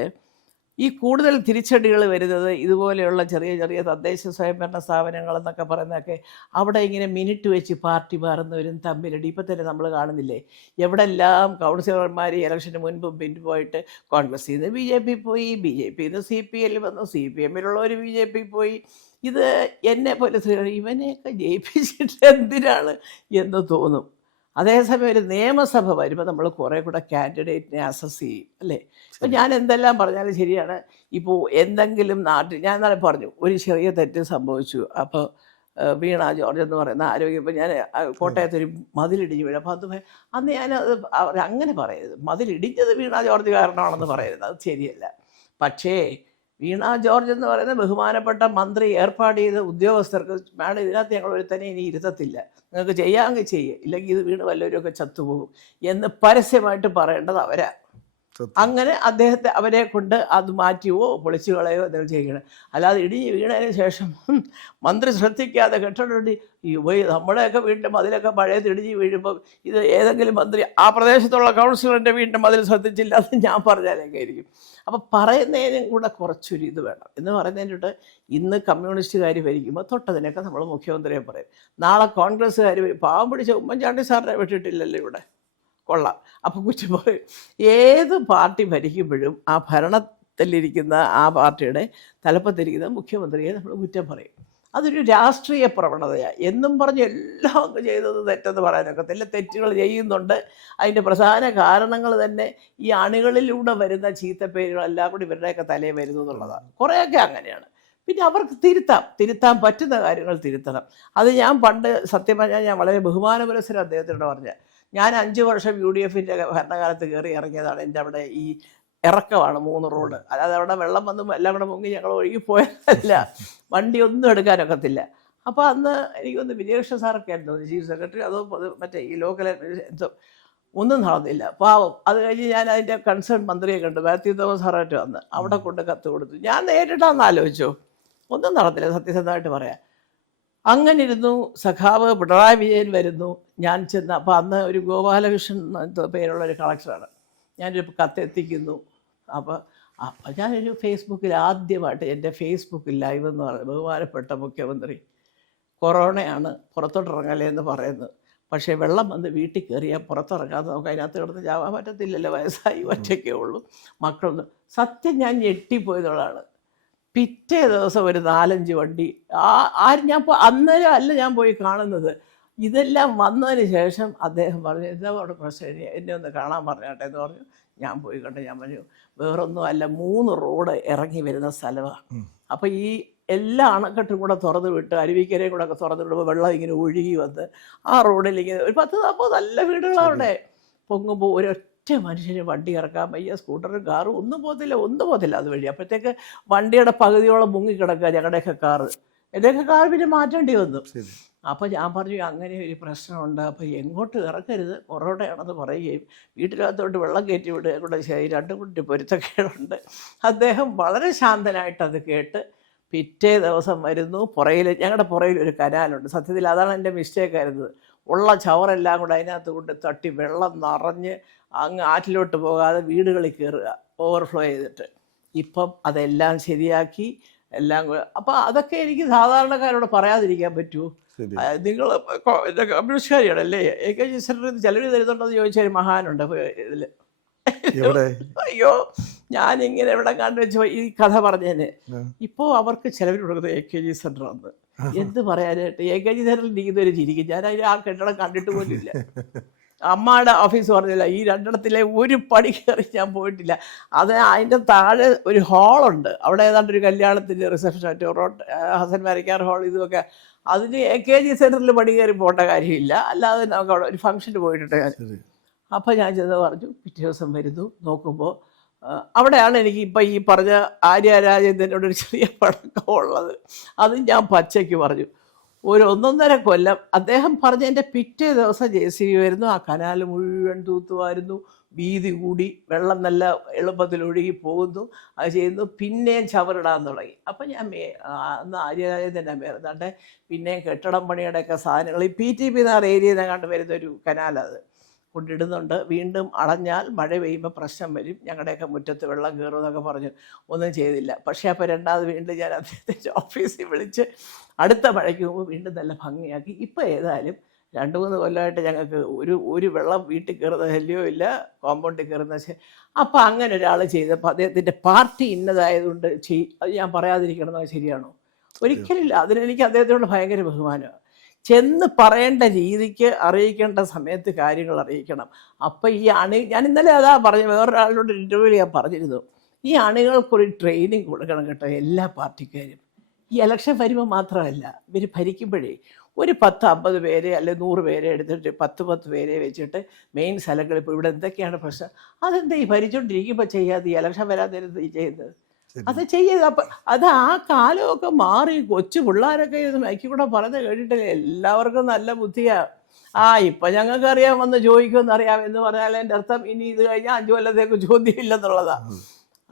ഈ കൂടുതൽ തിരിച്ചടികൾ വരുന്നത് ഇതുപോലെയുള്ള ചെറിയ ചെറിയ തദ്ദേശ സ്വയംഭരണ സ്ഥാപനങ്ങളെന്നൊക്കെ പറയുന്നതൊക്കെ അവിടെ ഇങ്ങനെ മിനിറ്റ് വെച്ച് പാർട്ടി മാറുന്നവരും തമ്മിലടി. ഇപ്പം തന്നെ നമ്മൾ കാണുന്നില്ലേ, എവിടെല്ലാം കൗൺസിലർമാർ ഇലക്ഷന് മുൻപും പിന്നും പോയിട്ട് കോൺഗ്രസിൽ നിന്ന് BJP പോയി, BJPയിൽ നിന്ന് CPL വന്നു, CPMലുള്ളവർ BJP പോയി. ഇത് എന്നെ പോലെ ഇവനെയൊക്കെ ജയിപ്പിച്ചിട്ട് എന്തിനാണ് എന്ന് തോന്നും. അതേസമയം ഒരു നിയമസഭ വരുമ്പോൾ നമ്മൾ കുറേ കൂടെ കാൻഡിഡേറ്റിനെ അസസ് ചെയ്യും, അല്ലേ? ഇപ്പം ഞാൻ എന്തെല്ലാം പറഞ്ഞാലും ശരിയാണ്. ഇപ്പോൾ എന്തെങ്കിലും നാട്ടിൽ, ഞാൻ ഇന്നലെ പറഞ്ഞു ഒരു ചെറിയ തെറ്റ് സംഭവിച്ചു. അപ്പോൾ വീണ ജോർജ് എന്ന് പറയുന്ന ആരോഗ്യം, ഇപ്പോൾ ഞാൻ കോട്ടയത്തൊരു മതിലിടിഞ്ഞ് വീഴും. അപ്പോൾ അന്ന് ഞാനത് അങ്ങനെ പറയരുത്, മതിലിടിഞ്ഞത് വീണ ജോർജ് കാരണമാണെന്ന് പറയരുത്, അത് ശരിയല്ല. പക്ഷേ വീണ ജോർജ് എന്ന് പറയുന്ന ബഹുമാനപ്പെട്ട മന്ത്രി ഏർപ്പാട് ചെയ്ത ഉദ്യോഗസ്ഥർക്ക് വേണം, ഇതിനകത്ത് ഞങ്ങൾ ഒരുത്തനെ ഇനി ഇരുത്തത്തില്ല, നിങ്ങൾക്ക് ചെയ്യാമെങ്കിൽ ചെയ്യുക, ഇല്ലെങ്കിൽ ഇത് വീണ് വല്ലവരുമൊക്കെ ചത്തുപോകും എന്ന് പരസ്യമായിട്ട് പറയേണ്ടത് അവരാ. അങ്ങനെ അവരെ കൊണ്ട് അത് മാറ്റിയോ പൊളിച്ചു കളയോ എന്തെങ്കിലും ചെയ്യണം. അല്ലാതെ ഇടിഞ്ഞ് വീണതിന് ശേഷം മന്ത്രി ശ്രദ്ധിക്കാതെ കെട്ടിടം നമ്മുടെയൊക്കെ വീടിൻ്റെ മതിലൊക്കെ പഴയത് ഇടിഞ്ഞ് വീഴുമ്പോൾ ഇത് ഏതെങ്കിലും മന്ത്രി ആ പ്രദേശത്തുള്ള കൗൺസിലറിൻ്റെ വീടിൻ്റെ മതിൽ ശ്രദ്ധിച്ചില്ല എന്ന് ഞാൻ പറഞ്ഞാലൊക്കെ ആയിരിക്കും. അപ്പോൾ പറയുന്നതിനും കൂടെ കുറച്ചൊരു ഇത് വേണം. എന്ന് പറയുന്നതിൻ്റെ ഇന്ന് കമ്മ്യൂണിസ്റ്റുകാർ ഭരിക്കുമ്പോൾ തൊട്ടതിനൊക്കെ നമ്മൾ മുഖ്യമന്ത്രിയെ പറയും, നാളെ കോൺഗ്രസ്സുകാർ വരും. പാവം പിടിച്ച ഉമ്മൻചാണ്ടി സാറിനെ വിട്ടിട്ടില്ലല്ലോ ഇവിടെ, കൊള്ളാം. അപ്പം കുറ്റം പറയും. ഏത് പാർട്ടി ഭരിക്കുമ്പോഴും ആ ഭരണത്തിലിരിക്കുന്ന ആ പാർട്ടിയുടെ തലപ്പത്തിരിക്കുന്ന മുഖ്യമന്ത്രിയെ നമ്മൾ കുറ്റം പറയും. അതൊരു രാഷ്ട്രീയ പ്രവണതയാണ്. എന്നും പറഞ്ഞ് എല്ലാം അങ്ങ് ചെയ്തത് തെറ്റെന്ന് പറയാനൊക്കത്തില്ല. തെറ്റുകൾ ചെയ്യുന്നുണ്ട്. അതിൻ്റെ പ്രധാന കാരണങ്ങൾ തന്നെ ഈ അണികളിലൂടെ വരുന്ന ചീത്തപ്പേരുകളെല്ലാം കൂടി ഇവരുടെയൊക്കെ തലയിൽ വരുന്നു എന്നുള്ളതാണ്. കുറേയൊക്കെ അങ്ങനെയാണ്. പിന്നെ അവർക്ക് തിരുത്താൻ പറ്റുന്ന കാര്യങ്ങൾ തിരുത്തണം. അത് ഞാൻ പണ്ട് സത്യം പറഞ്ഞാൽ ഞാൻ വളരെ ബഹുമാനപുരസ്സരം അദ്ദേഹത്തിനോട് പറഞ്ഞത്, ഞാൻ 5 വർഷം UDFൻ്റെ ഭരണകാലത്ത് കയറി ഇറങ്ങിയതാണ്. എൻ്റെ അവിടെ ഈ ഇറക്കമാണ് 3 റോഡ്. അല്ലാതെ അവിടെ വെള്ളം വന്നും എല്ലാം കൂടെ മുങ്ങി ഞങ്ങൾ ഒഴുകിപ്പോയതല്ല, വണ്ടി ഒന്നും എടുക്കാനൊക്കത്തില്ല. അപ്പോൾ അന്ന് എനിക്കൊന്ന് വിജയകൃഷ്ണ സാറൊക്കെ ആയിരുന്നു ചീഫ് സെക്രട്ടറി, അതോ മറ്റേ ഈ ലോക്കൽ എന്തോ, ഒന്നും നടന്നില്ല പാവം. അത് കഴിഞ്ഞ് ഞാൻ അതിൻ്റെ കൺസേൺ മന്ത്രിയെ കണ്ടു, മാത്യു തോമസ് സാറായിട്ട് വന്ന് അവിടെ കൊണ്ട് കത്ത് കൊടുത്തു. ഞാൻ നേരിട്ടാന്ന് ആലോചിച്ചോ, ഒന്നും നടന്നില്ല സത്യസന്ധമായിട്ട് പറയാം. അങ്ങനെ ഇരുന്നു. സഖാവ് പിണറായി വിജയൻ വരുന്നു. ഞാൻ ചെന്ന്, അപ്പോൾ അന്ന് ഒരു ഗോപാലകൃഷ്ണൻ പേരുള്ളൊരു കളക്ടറാണ്, ഞാനൊരു കത്തെത്തിക്കുന്നു. അപ്പോൾ ഞാനൊരു ഫേസ്ബുക്കിൽ ആദ്യമായിട്ട് എൻ്റെ ഫേസ്ബുക്കിൽ ലൈവ് എന്ന് പറയുന്നത്, ബഹുമാനപ്പെട്ട മുഖ്യമന്ത്രി കൊറോണയാണ് പുറത്തോട്ടിറങ്ങല്ലേ എന്ന് പറയുന്നത്, പക്ഷേ വെള്ളം വന്ന് വീട്ടിൽ കയറിയാൽ പുറത്തിറങ്ങാതെ നമുക്ക് അതിനകത്ത് കിടന്ന് ചാവാൻ പറ്റത്തില്ലല്ലോ, വയസ്സായി ഒറ്റയ്ക്കേ ഉള്ളൂ, മക്കളൊന്നും. സത്യം ഞാൻ ഞെട്ടിപ്പോയതുള്ളതാണ്. പിറ്റേ ദിവസം ഒരു 4-5 വണ്ടി അന്നേരം അല്ല ഞാൻ പോയി കാണുന്നത്. ഇതെല്ലാം വന്നതിന് ശേഷം അദ്ദേഹം പറഞ്ഞു, എന്താ അവിടെ പ്രശ്നം, എന്നെ ഒന്ന് കാണാൻ പറഞ്ഞാട്ടെ എന്ന് പറഞ്ഞു. ഞാൻ പോയി കണ്ടു. ഞാൻ പറഞ്ഞു, വേറൊന്നും അല്ല, 3 റോഡ് ഇറങ്ങി വരുന്ന സ്ഥലമാണ്. അപ്പോൾ ഈ എല്ലാ അണക്കെട്ടും കൂടെ തുറന്നു വിട്ട് അരുവിക്കരയും കൂടെ ഒക്കെ തുറന്നു വിടുമ്പോൾ വെള്ളം ഇങ്ങനെ ഒഴുകി വന്ന് ആ റോഡിൽ ഇങ്ങനെ ഒരു 10-40 നല്ല വീടുകളവിടെ പൊങ്ങുമ്പോൾ ഒരൊറ്റ മനുഷ്യന് വണ്ടി ഇറക്കാൻ വയ്യ. സ്കൂട്ടറും കാറും ഒന്നും പോകത്തില്ല അതുവഴി. അപ്പോഴത്തേക്ക് വണ്ടിയുടെ പകുതിയോളം മുങ്ങിക്കിടക്കുക ഞങ്ങളുടെയൊക്കെ കാറ്. എൻ്റെയൊക്കെ കാർ പിന്നെ മാറ്റേണ്ടി വന്നു. അപ്പോൾ ഞാൻ പറഞ്ഞു, അങ്ങനെ ഒരു പ്രശ്നമുണ്ട്, അപ്പോൾ എങ്ങോട്ടും ഇറക്കരുത്, കൊറോണയാണെന്ന് പറയുകയും വീട്ടിനകത്തോട്ട് വെള്ളം കയറ്റി വിടുകയും കൂടെ ശരി, 2 കുട്ടി പൊരുത്തക്കേടുണ്ട്. അദ്ദേഹം വളരെ ശാന്തനായിട്ടത് കേട്ട് പിറ്റേ ദിവസം വരുന്നു, ഞങ്ങളുടെ പുറയിൽ ഒരു കനാലുണ്ട്. സത്യത്തിൽ അതാണ് എൻ്റെ മിസ്റ്റേക്ക് ആയിരുന്നത്. ഉള്ള ചവറെല്ലാം കൂടെ അതിനകത്ത് കൊണ്ട് തട്ടി വെള്ളം നിറഞ്ഞ് അങ്ങ് ആറ്റിലോട്ട് പോകാതെ വീടുകളിൽ കയറുക, ഓവർഫ്ലോ ചെയ്തിട്ട്. ഇപ്പം അതെല്ലാം ശരിയാക്കി എല്ലാം അപ്പം അതൊക്കെ എനിക്ക് സാധാരണക്കാരോട് പറയാതിരിക്കാൻ പറ്റുമോ? നിങ്ങൾ എൻ്റെ കമ്മ്യൂണിസ്റ്റുകാരിയാണല്ലേ, AKG സെൻറ്ററിൽ ചെലവ് തരുന്നുണ്ടെന്ന് ചോദിച്ചാൽ മഹാനുണ്ട് ഇതിൽ. അയ്യോ, ഞാനിങ്ങനെ എവിടെ കണ്ടു വെച്ച് ഈ കഥ പറഞ്ഞേനെ. ഇപ്പോൾ അവർക്ക് ചെലവിന് കൊടുക്കുന്നത് AKG സെൻറ്ററാണ്. എന്ത് പറയാനായിട്ട്, AKG സെൻറ്ററിൽ ഇരിക്കുന്നവർ ചിരിക്കും. ഞാൻ അതിൽ ആ കെട്ടിടം കണ്ടിട്ട് പോലില്ല. അമ്മയുടെ ഓഫീസ് പറഞ്ഞില്ല, ഈ രണ്ടിടത്തിലെ ഒരു പടി കയറി ഞാൻ പോയിട്ടില്ല. അതിൻ്റെ താഴെ ഒരു ഹാളുണ്ട്, അവിടെ ഏതാണ്ട് ഒരു കല്യാണത്തിൻ്റെ റിസപ്ഷൻ, ഹസൻ മരക്കാർ ഹാൾ, ഇതുമൊക്കെ. അതിന് AKG സെൻറ്ററിൽ പടി കയറി പോകേണ്ട കാര്യമില്ല. അല്ലാതെ നമുക്ക് അവിടെ ഒരു ഫംഗ്ഷന് പോയിട്ടുണ്ട് ഞാൻ. അപ്പോൾ ഞാൻ ചെന്ന് പറഞ്ഞു, പിറ്റേ ദിവസം വരുന്നു, നോക്കുമ്പോൾ അവിടെയാണ് എനിക്ക് ഇപ്പം ഈ പറഞ്ഞ ആര്യ രാജേന്ദ്രനോടൊരു ചെറിയ പഴക്കമുള്ളത്. അത് ഞാൻ പച്ചയ്ക്ക് പറഞ്ഞു. ഒരു 1.5 കൊല്ലം അദ്ദേഹം പറഞ്ഞതിൻ്റെ പിറ്റേ ദിവസം JCB വരുന്നു, ആ കനാൽ മുഴുവൻ തൂത്തുമായിരുന്നു, വീതി കൂടി, വെള്ളം നല്ല എളുപ്പത്തിൽ ഒഴുകി പോകുന്നു, അത് ചെയ്യുന്നു. പിന്നെയും ചവറിടാൻ തുടങ്ങി. അപ്പം ഞാൻ അന്ന് ആര്യരാജേന്ദ്രൻ്റെ മേർന്നാണ്ട് പിന്നെയും കെട്ടിടം പണിയുടെയൊക്കെ സാധനങ്ങൾ ഈ PTP എന്ന ഏരിയയിൽ നിന്ന് കണ്ട് വരുന്നൊരു കനാലത് കൊണ്ടിടുന്നുണ്ട്. വീണ്ടും അടഞ്ഞാൽ മഴ പെയ്യുമ്പോൾ പ്രശ്നം വരും, ഞങ്ങളുടെയൊക്കെ മുറ്റത്ത് വെള്ളം കയറും എന്നൊക്കെ പറഞ്ഞു. ഒന്നും ചെയ്തില്ല. പക്ഷേ അപ്പോൾ രണ്ടാമത് വീണ്ടും ഞാൻ അദ്ദേഹത്തിൻ്റെ ഓഫീസിൽ വിളിച്ച് അടുത്ത മഴയ്ക്ക് മുമ്പ് വീണ്ടും നല്ല ഭംഗിയാക്കി. ഇപ്പോൾ ഏതായാലും 2-3 കൊല്ലമായിട്ട് ഞങ്ങൾക്ക് ഒരു വെള്ളം വീട്ടിൽ കയറുന്ന ശല്യവും ഇല്ല, കോമ്പൗണ്ടിൽ കയറുന്ന. അപ്പോൾ അങ്ങനെ ഒരാൾ ചെയ്തപ്പോൾ അദ്ദേഹത്തിൻ്റെ പാർട്ടി ഇന്നതായതുകൊണ്ട് അത് ഞാൻ പറയാതിരിക്കണമെന്ന് ശരിയാണോ? ഒരിക്കലില്ല. അതിനെനിക്ക് അദ്ദേഹത്തിനോട് ഭയങ്കര ബഹുമാനമാണ്. ചെന്ന് പറയേണ്ട രീതിക്ക് അറിയിക്കേണ്ട സമയത്ത് കാര്യങ്ങൾ അറിയിക്കണം. അപ്പം ഈ ഞാൻ ഇന്നലെ അതാ പറഞ്ഞു, വേറൊരാളോട് ഇൻ്റർവ്യൂവിൽ ഞാൻ പറഞ്ഞിരുന്നു, ഈ അണികൾക്കൊരു ട്രെയിനിങ് കൊടുക്കണം കേട്ടോ എല്ലാ പാർട്ടിക്കാരും. ഈ ഇലക്ഷൻ വരുമ്പോൾ മാത്രമല്ല, ഇവർ ഭരിക്കുമ്പോഴേ ഒരു 10-50 പേരെ അല്ലെ 100 പേരെ എടുത്തിട്ട് 10 പേരെ വെച്ചിട്ട് മെയിൻ സ്ഥലങ്ങളിൽ ഇപ്പോൾ ഇവിടെ എന്തൊക്കെയാണ് പ്രശ്നം, അതെന്താ ഈ ഭരിച്ചുകൊണ്ടിരിക്കുമ്പോൾ ചെയ്യാതെ ഈ ഇലക്ഷൻ വരാൻ നേരത്ത് ഈ ചെയ്യുന്നത്? അത് ചെയ്യത്. അപ്പം അത് ആ കാലമൊക്കെ മാറി. കൊച്ചു പിള്ളേരൊക്കെ ഇത് മൈക്കിൽ കൂടെ പറഞ്ഞ് കേട്ടിട്ടില്ലേ, എല്ലാവർക്കും നല്ല ബുദ്ധിയാണ്. ഇപ്പം ഞങ്ങൾക്കറിയാം, വന്ന് ചോദിക്കുമെന്നറിയാം എന്ന് പറഞ്ഞാൽ എൻ്റെ അർത്ഥം ഇനി ഇത് കഴിഞ്ഞാൽ 5 കൊല്ലത്തേക്ക് ചോദ്യമില്ലെന്നുള്ളതാണ്.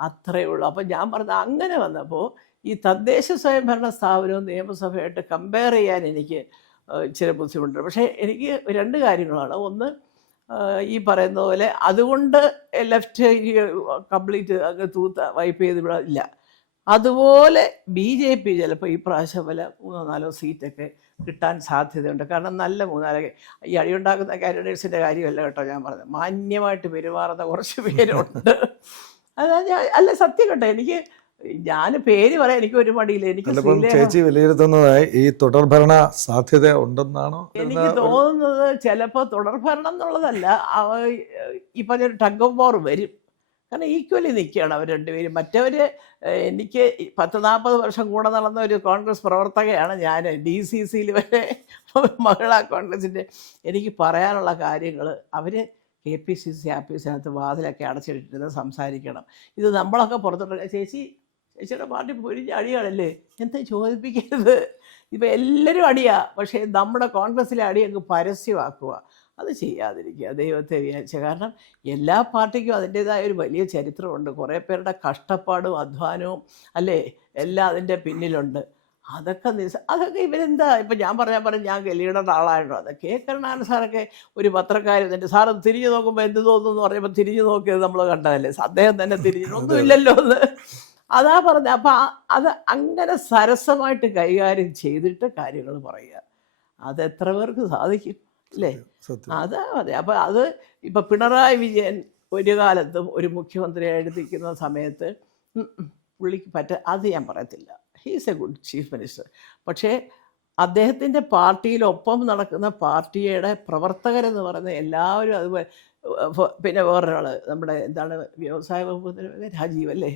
അത്രയേ ഉള്ളൂ. അപ്പം ഞാൻ പറഞ്ഞത് അങ്ങനെ വന്നപ്പോൾ ഈ തദ്ദേശ സ്വയംഭരണ സ്ഥാപനവും നിയമസഭയായിട്ട് കമ്പയർ ചെയ്യാൻ എനിക്ക് ഇച്ചിരി ബുദ്ധിമുട്ടുണ്ട്. പക്ഷേ എനിക്ക് 2 കാര്യങ്ങളാണ്. ഒന്ന്, ഈ പറയുന്ന പോലെ അതുകൊണ്ട് ലെഫ്റ്റ് കംപ്ലീറ്റ് അങ്ങ് വൈപ്പ് ചെയ്ത് ഇവിടെ ഇല്ല. അതുപോലെ BJP ചിലപ്പോൾ ഈ പ്രാവശ്യം വല്ല 3-4 സീറ്റൊക്കെ കിട്ടാൻ സാധ്യതയുണ്ട്. കാരണം നല്ല 3-4 ഈ അടിയുണ്ടാക്കുന്ന കാൻഡിഡേറ്റ്സിൻ്റെ കാര്യമല്ല കേട്ടോ ഞാൻ പറഞ്ഞത്, മാന്യമായിട്ട് പെരുമാറുന്ന കുറച്ച് പേരുണ്ട്. അതാ അല്ല സത്യം കേട്ടോ. ഞാൻ പേര് പറയാൻ എനിക്ക് ഒരു മടിയില്ല. ചേച്ചി വിലയിരുത്തുന്നതായി ഈ തുടർഭരണ സാധ്യത ഉണ്ടെന്നാണോ എനിക്ക് തോന്നുന്നത്? ചിലപ്പോൾ തുടർഭരണം എന്നുള്ളതല്ല, ഇപ്പം ഒരു ടഗ് ഓഫ് വാർ വരും. കാരണം ഈക്വലി നിൽക്കുകയാണ് അവർ രണ്ടുപേരും. മറ്റവർ എനിക്ക് 10-40 വർഷം കൂടെ നടന്ന ഒരു കോൺഗ്രസ് പ്രവർത്തകയാണ് ഞാൻ. DCCയിൽ വരെ മഹിളാ കോൺഗ്രസിൻ്റെ. എനിക്ക് പറയാനുള്ള കാര്യങ്ങൾ അവർ KPCC ആഫീസിനകത്ത് വാതിലൊക്കെ അടച്ചിട്ടിരുന്ന് സംസാരിക്കണം. ഇത് നമ്മളൊക്കെ പുറത്തോട്ട് ചേച്ചിയുടെ പാർട്ടി പൊരിഞ്ഞ അടിയാണല്ലേ, എന്താ ചോദിപ്പിക്കരുത്. ഇപ്പം എല്ലാവരും അടിയാ, പക്ഷേ നമ്മുടെ കോൺഗ്രസ്സിലെ അടി അങ്ങ് പരസ്യമാക്കുക. അത് ചെയ്യാതിരിക്കുക, ദൈവത്തെ വിചാരിച്ച. കാരണം എല്ലാ പാർട്ടിക്കും അതിൻ്റേതായ ഒരു വലിയ ചരിത്രമുണ്ട്. കുറേ പേരുടെ കഷ്ടപ്പാടും അധ്വാനവും അല്ലേ എല്ലാം അതിൻ്റെ പിന്നിലുണ്ട്. അതൊക്കെ ഇവരെന്താ ഇപ്പം ഞാൻ ഞാൻ ലീഡറുടെ ആളായിട്ടോ. അത് കരുണാകരൻ സാറൊക്കെ ഒരു പത്രക്കാരൻ എൻ്റെ സാറ് തിരിഞ്ഞു നോക്കുമ്പോൾ എന്ത് തോന്നുന്നു പറയുമ്പോൾ തിരിഞ്ഞു നോക്കിയത് നമ്മൾ കണ്ടതല്ലേ, അദ്ദേഹം തന്നെ തിരിഞ്ഞൊന്നുമില്ലല്ലോ എന്ന് അതാ പറഞ്ഞത്. അപ്പം അത് അങ്ങനെ സരസമായിട്ട് കൈകാര്യം ചെയ്തിട്ട് കാര്യങ്ങൾ പറയുക, അതെത്ര പേർക്ക് സാധിക്കും അല്ലേ? അതാ അതെ. അപ്പം അത് ഇപ്പം പിണറായി വിജയൻ ഒരു കാലത്തും ഒരു മുഖ്യമന്ത്രിയായിട്ട് നിൽക്കുന്ന സമയത്ത് പുള്ളിക്ക് അത് ഞാൻ പറയത്തില്ല. He's A good chief minister. പക്ഷേ അദ്ദേഹത്തിൻ്റെ പാർട്ടിയിലൊപ്പം നടക്കുന്ന പാർട്ടിയുടെ പ്രവർത്തകരെന്ന് പറയുന്ന എല്ലാവരും അതുപോലെ. പിന്നെ വേറൊരാൾ നമ്മുടെ വ്യവസായ വകുപ്പ് രാജീവ് അല്ലേ,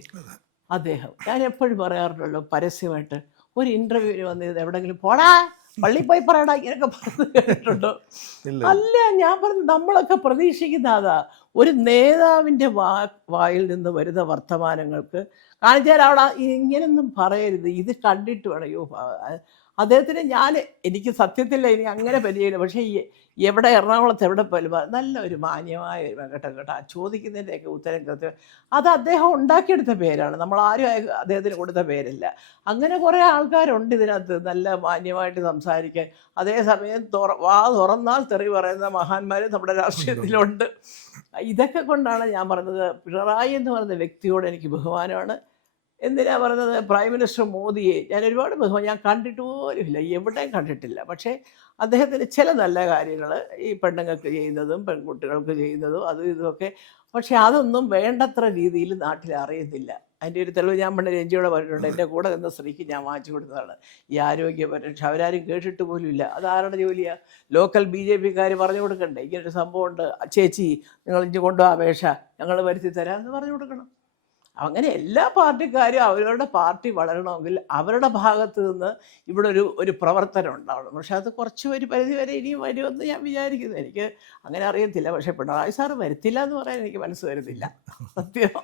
അദ്ദേഹം. ഞാൻ എപ്പോഴും പറയാറുണ്ടല്ലോ പരസ്യമായിട്ട്, ഒരു ഇൻ്റർവ്യൂവിന് വന്നിരുന്നത് എവിടെയെങ്കിലും പോടാ പള്ളി പോയി പറയടാ ഇങ്ങനെയൊക്കെ പറഞ്ഞു കേട്ടിട്ടുണ്ടോ? അല്ല, ഞാൻ പറഞ്ഞു നമ്മളൊക്കെ പ്രതീക്ഷിക്കുന്ന അതാ. ഒരു നേതാവിൻ്റെ വായിൽ നിന്ന് വരുന്ന വർത്തമാനങ്ങൾക്ക് കാണിച്ചാൽ അവിടെ ഇങ്ങനൊന്നും പറയരുത്, ഇത് കണ്ടിട്ട് വേണം. അദ്ദേഹത്തിന് എനിക്ക് സത്യത്തിൽ ഇനി അങ്ങനെ പരിചയമില്ല. പക്ഷേ എവിടെ എറണാകുളത്ത് എവിടെ പോലും നല്ല ഒരു മാന്യമായ കേട്ടോ ചോദിക്കുന്നതിൻ്റെയൊക്കെ ഉത്തരം കൃത്യം. അത് അദ്ദേഹം ഉണ്ടാക്കിയെടുത്ത പേരാണ്, നമ്മളാരും അദ്ദേഹത്തിന് കൊടുത്ത പേരല്ല. അങ്ങനെ കുറേ ആൾക്കാരുണ്ട് ഇതിനകത്ത് നല്ല മാന്യമായിട്ട് സംസാരിക്കാൻ. അതേസമയം വാ തുറന്നാൽ തെറി പറയുന്ന മഹാന്മാർ നമ്മുടെ രാഷ്ട്രീയത്തിലുണ്ട്. ഇതൊക്കെ കൊണ്ടാണ് ഞാൻ പറഞ്ഞത് പിണറായി എന്ന് പറയുന്ന വ്യക്തിയോട് എനിക്ക് ബഹുമാനമാണ്. എന്തിനാ പറഞ്ഞത്, പ്രൈം മിനിസ്റ്റർ മോദിയെ ഞാൻ ഒരുപാട് ഞാൻ കണ്ടിട്ട് പോലുമില്ല, എവിടെയും കണ്ടിട്ടില്ല. പക്ഷേ അദ്ദേഹത്തിന് ചില നല്ല കാര്യങ്ങൾ ഈ പെണ്ണുങ്ങൾക്ക് ചെയ്യുന്നതും പെൺകുട്ടികൾക്ക് ചെയ്യുന്നതും അതും ഇതുമൊക്കെ, പക്ഷേ അതൊന്നും വേണ്ടത്ര രീതിയിൽ നാട്ടിൽ അറിയുന്നില്ല. അതിൻ്റെ ഒരു തെളിവ് ഞാൻ പണ്ട് രഞ്ജിയോടെ പറഞ്ഞിട്ടുണ്ട്. എൻ്റെ കൂടെ നിന്ന സ്ത്രീക്ക് ഞാൻ വാങ്ങിച്ചു കൊടുത്തതാണ് ഈ ആരോഗ്യ പരിരക്ഷ. അവരാരും കേട്ടിട്ട് പോലും ഇല്ല. അതാരുടെ ജോലിയാണ്? ലോക്കൽ BJP-ക്കാർ പറഞ്ഞു കൊടുക്കണ്ടേ ഇങ്ങനൊരു സംഭവമുണ്ട്, ചേച്ചി നിങ്ങൾ ഇഞ്ചി കൊണ്ടുപോകാൻ അപേക്ഷ ഞങ്ങൾ വരുത്തി തരാമെന്ന് പറഞ്ഞു കൊടുക്കണം. അങ്ങനെ എല്ലാ പാർട്ടിക്കാരും അവരവരുടെ പാർട്ടി വളരണമെങ്കിൽ അവരുടെ ഭാഗത്ത് നിന്ന് ഇവിടെ ഒരു പ്രവർത്തനം ഉണ്ടാവണം. പക്ഷെ അത് കുറച്ച് ഒരു പരിധി വരെ ഇനിയും വരുമെന്ന് ഞാൻ വിചാരിക്കുന്നു. എനിക്ക് അങ്ങനെ അറിയത്തില്ല. പക്ഷേ പിണറായി സാറ് വരുത്തില്ല എന്ന് പറയാൻ എനിക്ക് മനസ്സ് വരുന്നില്ല. സത്യം,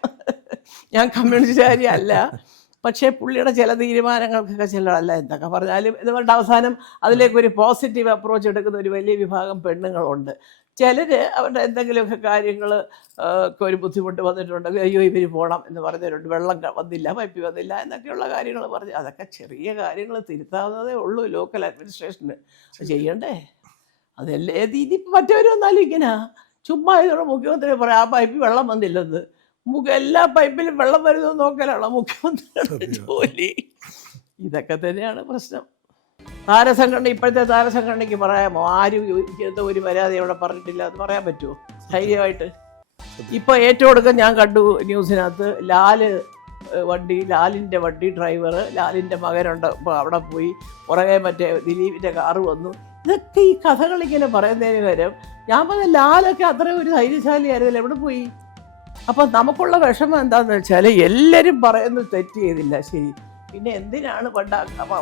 ഞാൻ കമ്മ്യൂണിസ്റ്റുകാരി അല്ല. പക്ഷേ പുള്ളിയുടെ ചില തീരുമാനങ്ങൾക്കൊക്കെ ചിലരല്ല എന്തൊക്കെ പറഞ്ഞാലും ഇതുകൊണ്ട് അവസാനം അതിലേക്കൊരു പോസിറ്റീവ് അപ്രോച്ച് എടുക്കുന്ന ഒരു വലിയ വിഭാഗം പെണ്ണുങ്ങളുണ്ട്. ചിലർ അവരുടെ എന്തെങ്കിലുമൊക്കെ കാര്യങ്ങൾ ഒരു ബുദ്ധിമുട്ട് വന്നിട്ടുണ്ടെങ്കിൽ അയ്യോ ഇവർ പോകണം എന്ന് പറഞ്ഞവരുണ്ട്. വെള്ളം വന്നില്ല, പൈപ്പ് വന്നില്ല എന്നൊക്കെയുള്ള കാര്യങ്ങൾ പറഞ്ഞ് അതൊക്കെ ചെറിയ കാര്യങ്ങൾ തിരുത്താവുന്നതേ ഉള്ളൂ ലോക്കൽ അഡ്മിനിസ്ട്രേഷന്. ചെയ്യണ്ടേ? അതല്ലേ ഇതിപ്പോൾ മറ്റവർ വന്നാലും ഇങ്ങനെ ചുമ്മാ ഇതോടെ മുഖ്യമന്ത്രി പറയാം ആ പൈപ്പിൽ വെള്ളം വന്നില്ലെന്ന്. എല്ലാ പൈപ്പിലും വെള്ളം വരുന്നത് നോക്കലാണോ മുഖ്യമന്ത്രിയുടെ ജോലി? ഇതൊക്കെ തന്നെയാണ് പ്രശ്നം. താരസംഘടന, ഇപ്പോഴത്തെ താരസംഘടനയ്ക്ക് പറയാമോ ആരും ഇങ്ങനത്തെ ഒരു പരാതി അവിടെ പറഞ്ഞിട്ടില്ല എന്ന് പറയാൻ പറ്റുമോ ധൈര്യമായിട്ട്? ഇപ്പോൾ ഏറ്റവും ഒടുക്കം ഞാൻ കണ്ടു ന്യൂസിനകത്ത് ലാലിൻ്റെ വണ്ടി ഡ്രൈവർ, ലാലിൻ്റെ മകനുണ്ട് ഇപ്പോൾ അവിടെ പോയി, പുറകെ മറ്റേ ദിലീപിൻ്റെ കാറ് വന്നു. ഇതൊക്കെ ഈ കഥകളിങ്ങനെ പറയുന്നതിന് പകരം ഞാൻ പറഞ്ഞ ലാലൊക്കെ അത്രയും ഒരു ധൈര്യശാലിയായിരുന്നില്ല, എവിടെ പോയി? അപ്പം നമുക്കുള്ള വിഷമം എന്താണെന്ന് വെച്ചാൽ എല്ലാവരും പറയുന്നത് തെറ്റ് ചെയ്തില്ല, ശരി. പിന്നെ എന്തിനാണ് പണ്ട്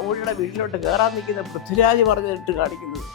ഊഴയുടെ വീട്ടിലോട്ട് കയറാൻ നിൽക്കുന്ന പൃഥ്വിരാജ് പറഞ്ഞിട്ട് കാണിക്കുന്നത്?